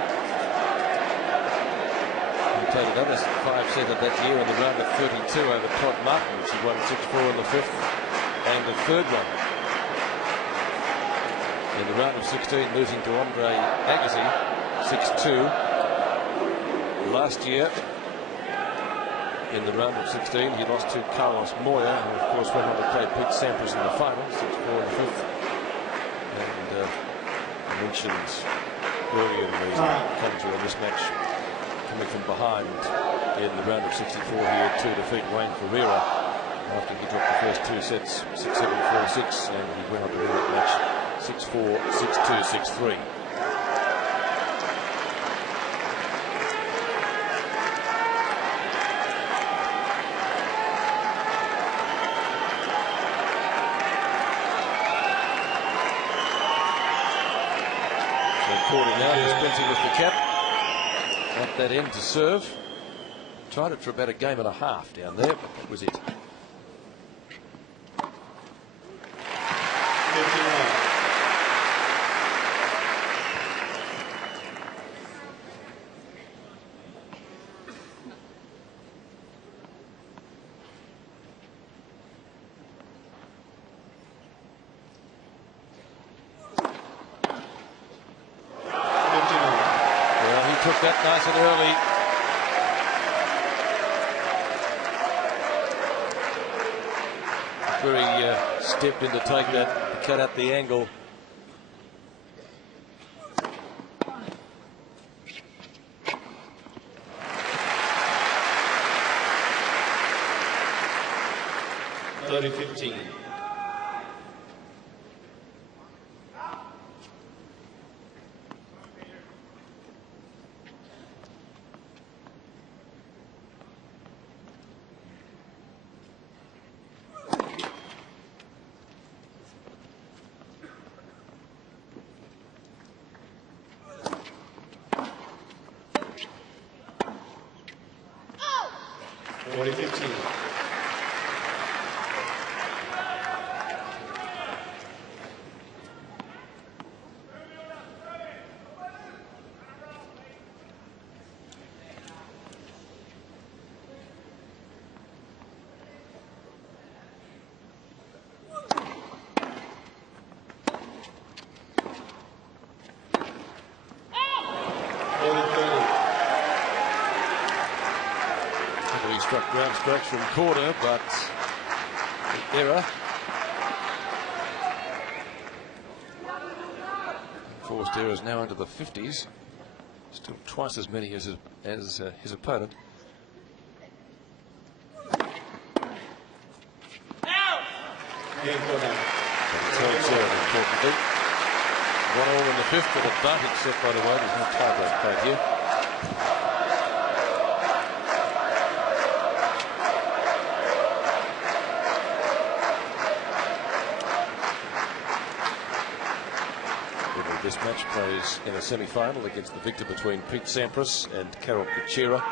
He played another 5-setter that year in the round of 32 over Todd Martin, which he won 6-4 in the 5th, and the third one in the round of 16, losing to Andre Agassi 6-2. Last year in the round of 16 he lost to Carlos Moya, who of course went on to play Pete Sampras in the final, 6-4 in the 5th. And I mentioned earlier in the commentary on this match, coming from behind in the round of 64 here to defeat Wayne Ferreira after he dropped the first 2 sets 6-7, 4-6, and he went on to win that match 6-4, 6-2, 6-3. So Korda now dispensing with the cap at that end to serve. Tried it for about a game and a half down there, but that was it. Took that nice and early. Where he stepped in to take that, to cut out the angle. 30-15. He struck ground strikes from Korda, but an error. Forced errors now into the 50s. Still twice as many as his opponent. But it's held serve, importantly. 1-all in the 5th, an advantage set, by the way. There's no tie-break played here. This match plays in a semi-final against the victor between Pete Sampras and Karol Kuchera.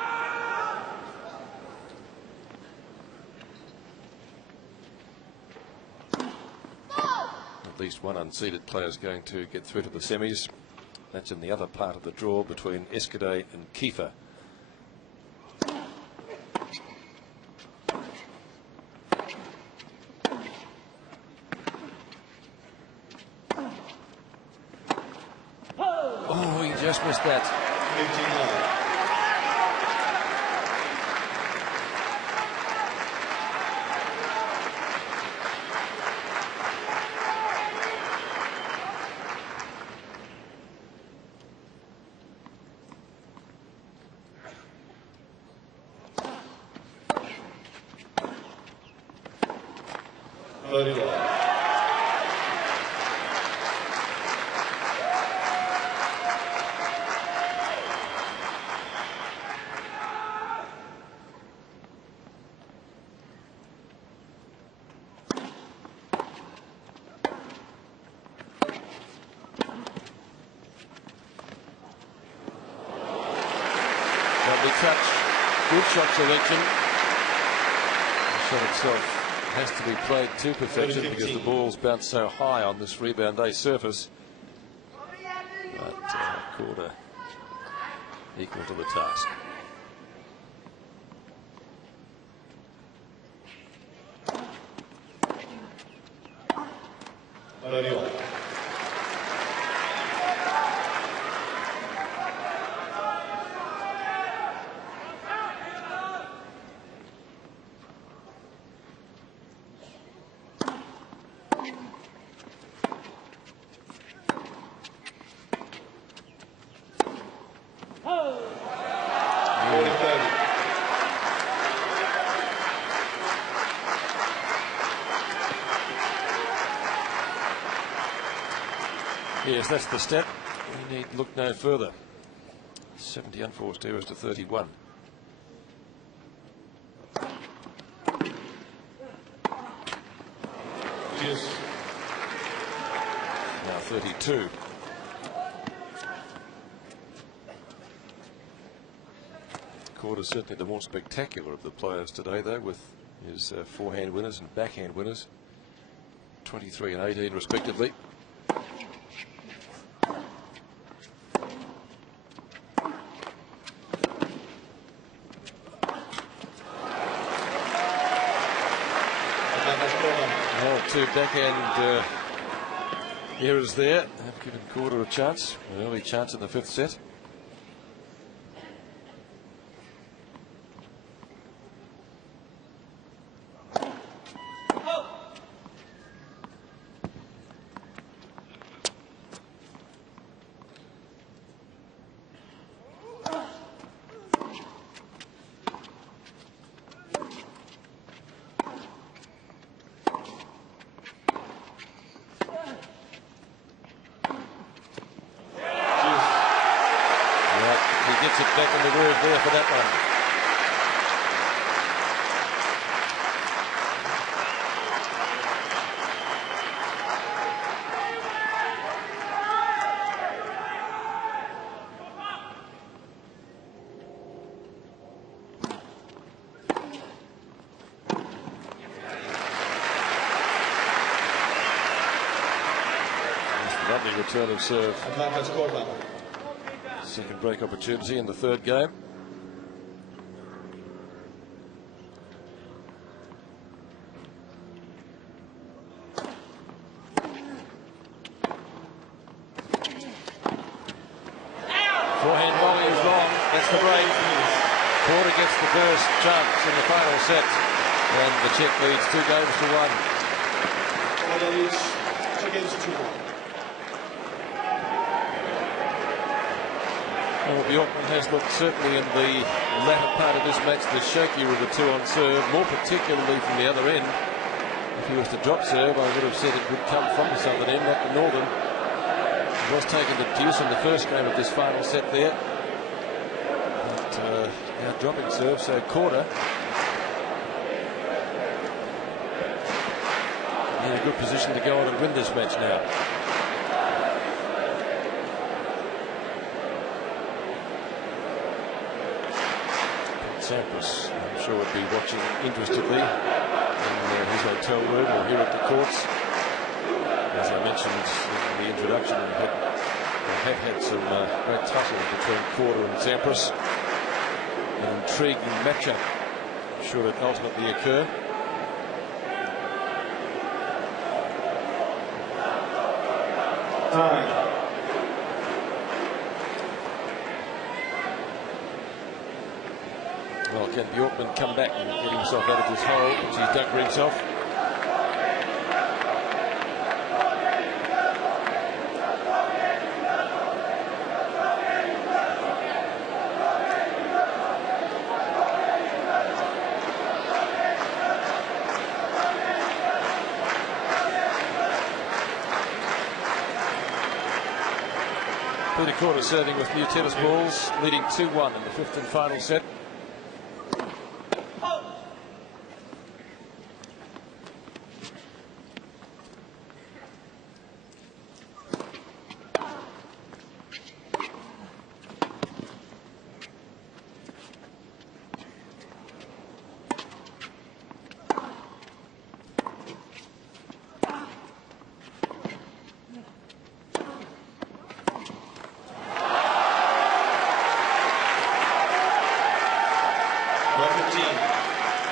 At least one unseeded player is going to get through to the semis. That's in the other part of the draw between Escudé and Kiefer. Just missed that. 59. Touch, good shot selection. The shot itself has to be played to perfection because the ball's bounced so high on this rebound day surface. But Korda equal to the task. Yes, that's the step. We need look no further. 70 unforced errors to 31. Yes. Now 32. Korda's certainly the more spectacular of the players today, though, with his forehand winners and backhand winners. 23 and 18 respectively. Two backhand errors there have given Korda a chance, an early chance in the 5th set. that one. Lovely return of serve. Advantage Korda. Second break opportunity in the third game. Forehand volley is long. That's the break. Korda gets the first chance in the final set. And the Czech leads 2 games to 1. Korda leads 2 games to 1. Well, Bjorkman has looked certainly in the latter part of this match the shakier of the two on serve, more particularly from the other end. If he was to drop serve, I would have said it would come from the southern end, not the northern. He was taken to deuce in the first game of this final set there. But now dropping serve, so Korda in a good position to go on and win this match now. Sampras, I'm sure, would be watching interestedly in his hotel room or here at the courts. As I mentioned in the introduction, we have had some great tussles between Korda and Sampras. An intriguing matchup, should it ultimately occur. Time. Well, can Bjorkman come back and get himself out of this hole which he's dug for himself? Peter Korda serving with new tennis balls, leading 2-1 in the 5th and final set.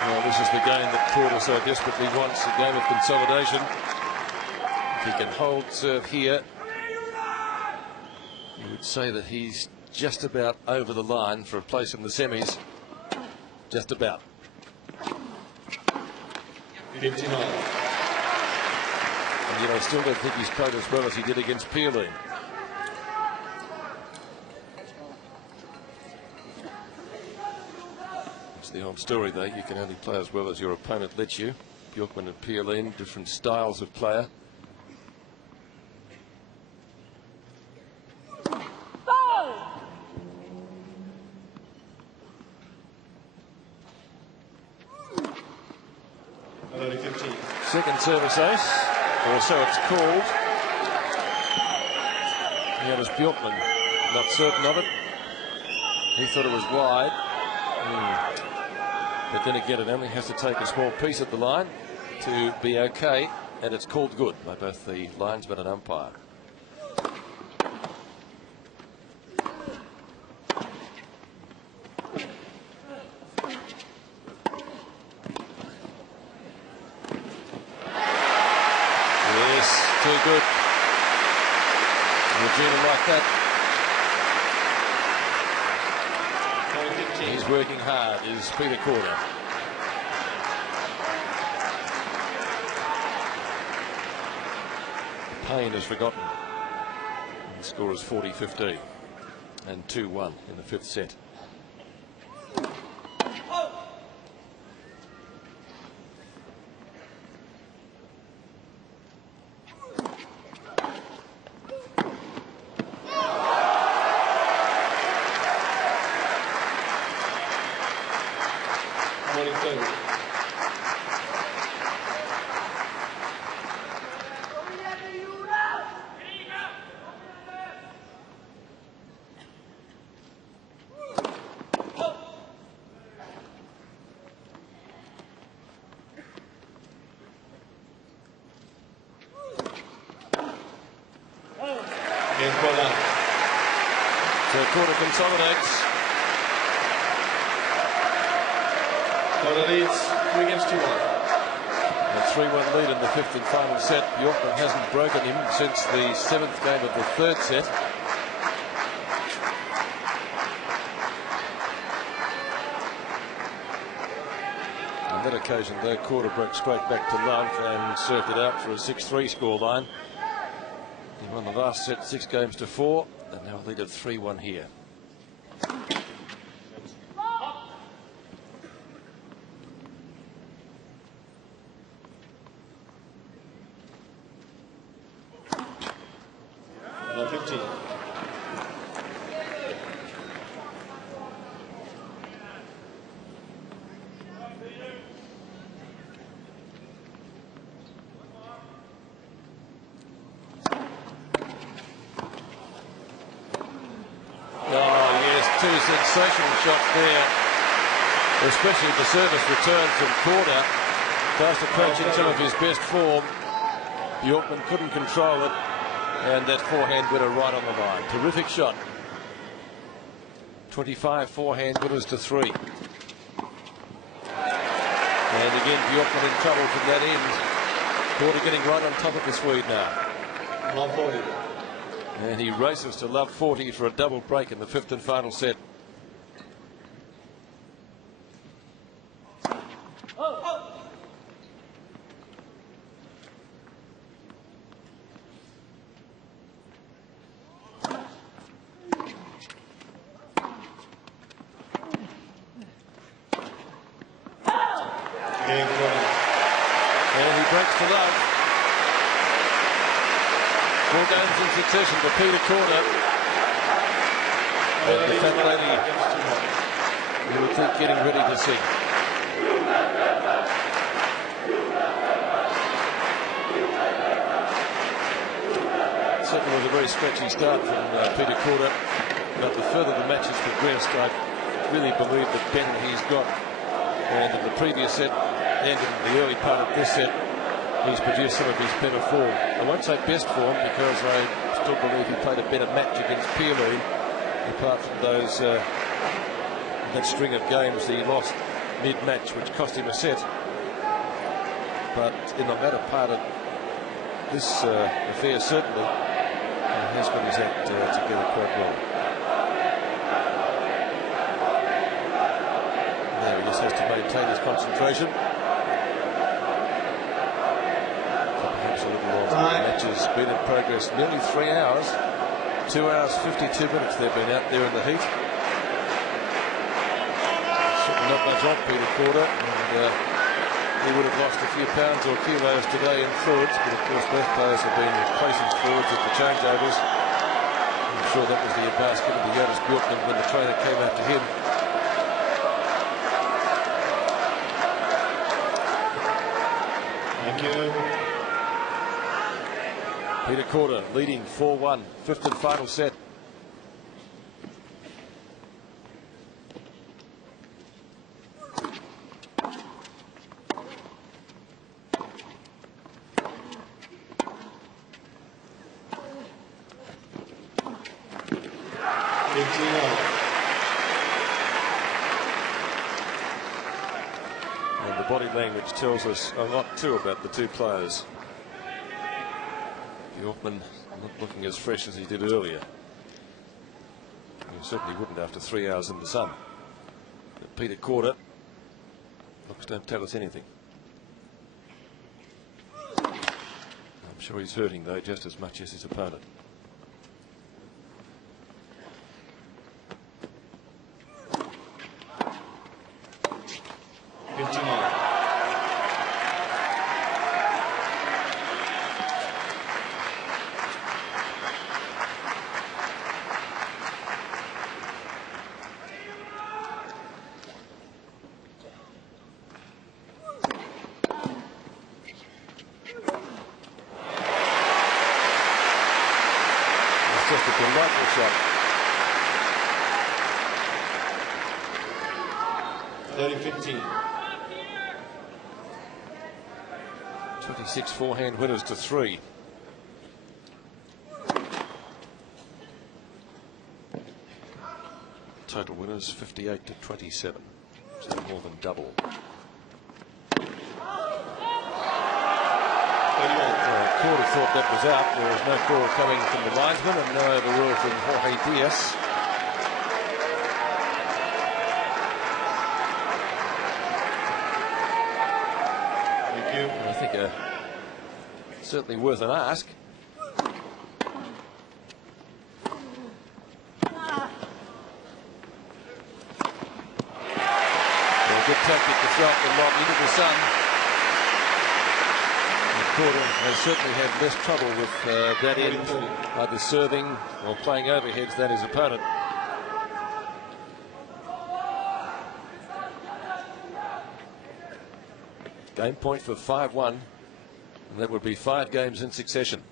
Well, this is the game that Korda so desperately wants, a game of consolidation. If he can hold serve here, you would say that he's just about over the line for a place in the semis. Just about. 59. And yet I still don't think he's played as well as he did against Pierlin. The old story, though, you can only play as well as your opponent lets you. Bjorkman and Pierlin, different styles of player. Second service ace, or so it's called. Jonas Bjorkman, not certain of it. He thought it was wide. But then again, it only has to take a small piece at the line to be okay, and it's called good by both the linesman and umpire. Yes, too good. Regina like that. He's working hard, is Peter Korda. Pain is forgotten. The score is 40-15 and 2-1 in the 5th set. So Korda consolidates. Korda leads 3-1. A 3-1 lead in the fifth and final set. Bjorkman hasn't broken him since the seventh game of the third set. On that occasion, though, Korda broke straight back to love and served it out for a 6-3 scoreline. He won the last set 6-4, and now a lead of 3-1 here. Sensational shot there, especially the service return from Korda. Fast approaching some of his best form. Bjorkman couldn't control it, and that forehand winner right on the line. Terrific shot. 25 forehand winners to 3. And again, Bjorkman in trouble from that end. Korda getting right on top of the Swede now. 140. And he races to love 40 for a double break in the fifth and final set. To Petr Korda, and the fat lady you would think getting ready to sing. It certainly was a very scratchy start from Petr Korda, but the further the matches progressed, I really believe the better he's got. And in the previous set and in the early part of this set, he's produced some of his better form. I won't say best form because I still believe he played a better match against Pierre, apart from those that string of games he lost mid-match, which cost him a set. But in the latter part of this affair, certainly, he has got his act together quite well. Now he just has to maintain his concentration. Perhaps a little longer. The match has been in progress nearly 3 hours. 2 hours 52 minutes they've been out there in the heat. Certainly not much off Petr Korda, and he would have lost a few pounds or kilos today in fluids, but of course both players have been replacing fluids at the changeovers. I'm sure that was the advice given to Jonas Bjorkman when the trainer came after him. Thank you. Petr Korda leading 4-1, fifth and final set. And the body language tells us a lot too about the two players. Bjorkman not looking as fresh as he did earlier. He certainly wouldn't after 3 hours in the sun. But Petr Korda, looks don't tell us anything. I'm sure he's hurting though just as much as his opponent. Just a delightful shot. 30-15. 26 forehand winners to 3. was 58 to 27, so more than double. Korda thought that was out. There was no call coming from the linesman and no overrule from Jorge Diaz. Thank you. I think certainly worth an ask. A good tactic to throw the lob into the sun. Korda has certainly had less trouble with that end, either serving or playing overheads than his opponent. Game point for 5-1, and that would be 5 games in succession.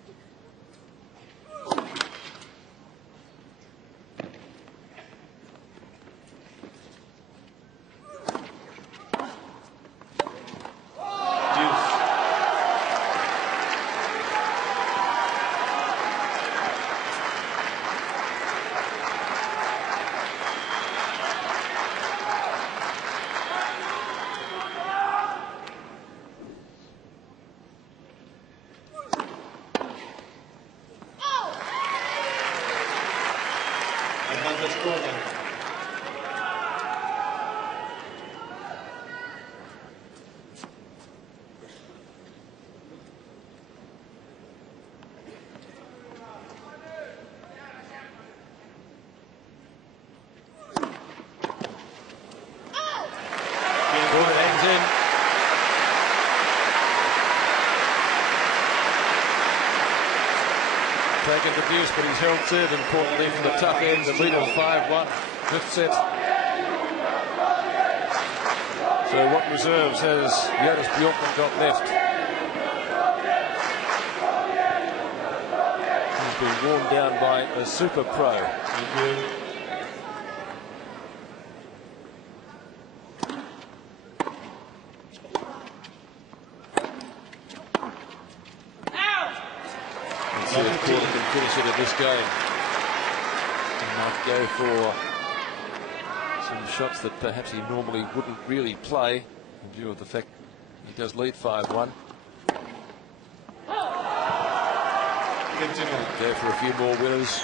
Korda. Hangs in. Taken to deuce, but he's held serve importantly from the tough end. The lead of 5-1, 5th set. So what reserves has Jonas Bjorkman got left? He's been worn down by a super pro. See if Korda can finish it in this game. He might go for some shots that perhaps he normally wouldn't really play in view of the fact he does lead 5-1. Go for a few more winners.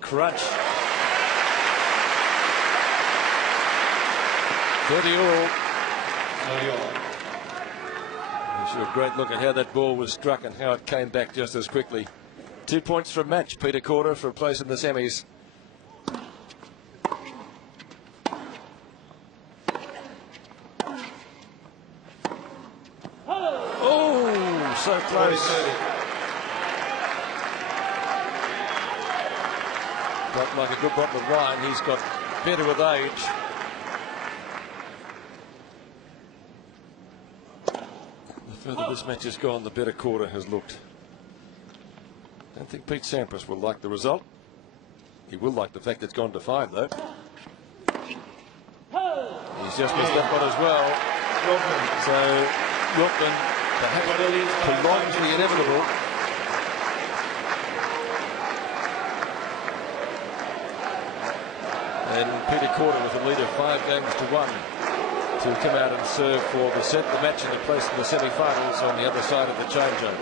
Crunch. 30 all. Gives you a great look at how that ball was struck and how it came back just as quickly. 2 points for a match, Petr Korda, for a place in the semis. Oh, so close. But like a good bottle of wine, he's got better with age. The further this match has gone, the better Korda has looked. I don't think Pete Sampras will like the result. He will like the fact it's gone to 5, though. He's just missed that one as well. So Bjorkman perhaps prolongs the inevitable. And Petr Korda with a lead of 5 games to 1 to come out and serve for the match and a place in the semi-finals on the other side of the changeover.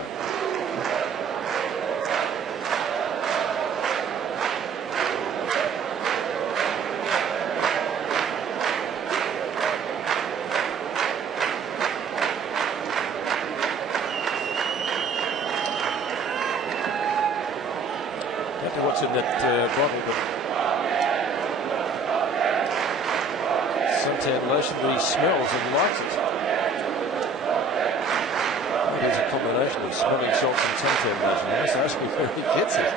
I don't know what's in that bottle, but suntan lotion, but he smells and likes it. combination of smelling salts and suntan lotion. That's actually where he gets it.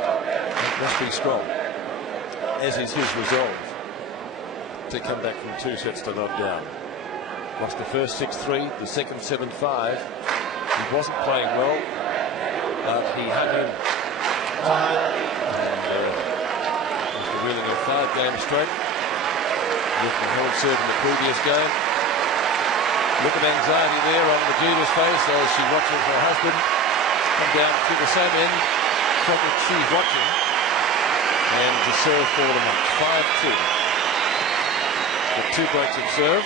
That must be strong, as is his resolve to come back from 2 sets to not down. Lost the first 6-3, the second 7-5. He wasn't playing well, but he hung in. And after reeling a 5 game straight, with the held serve in the previous game. Look at anxiety there on Magita's face as she watches her husband come down to the same end. So that she's watching, and to serve for the match. 5-2. The 2 breaks of serve.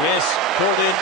Yes, called in.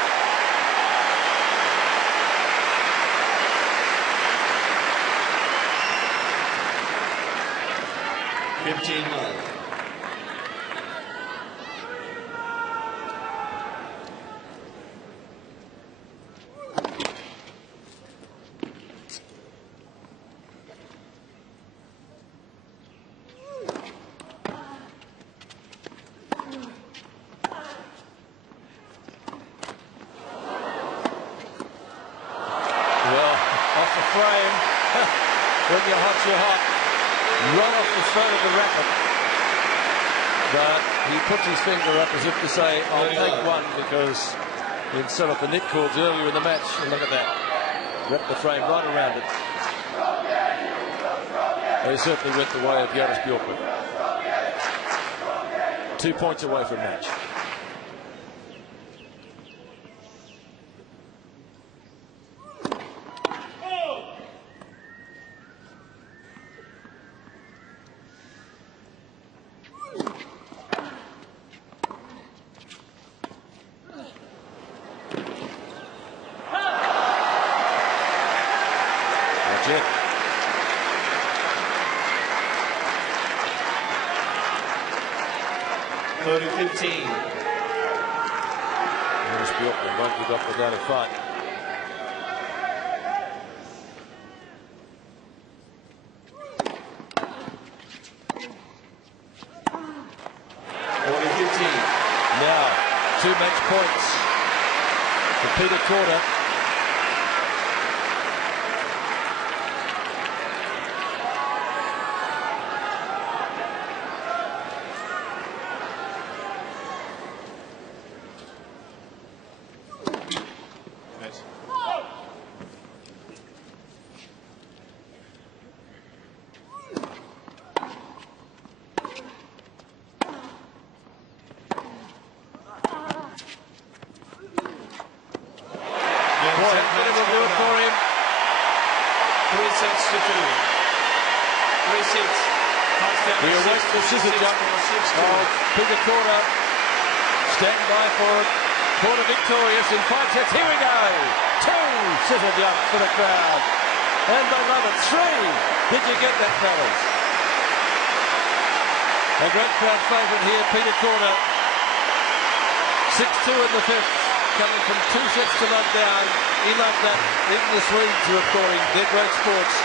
When you're hot, you're hot. Run off the front of the racket. But he puts his finger up as if to say, I'll take one, because instead of the net cords earlier in the match, and look at that. Wrapped the frame right around it. They certainly went the way of Jonas Bjorkman. 2 points away from match. That's it. Jonas Bjorkman won't give up without a fight. Now, 2 match points for Petr Korda. We await the scissor jump of Petr Korda. Stand by for it. Korda victorious in 5 sets. Here we go. 2 scissor jumps for the crowd. And they love it. 3. Did you get that, fellas? A great crowd favourite here, Petr Korda. 6-2 in the 5th. Coming from 2 sets to not down. He loved that. Even the Swedes are recording. They're great sports.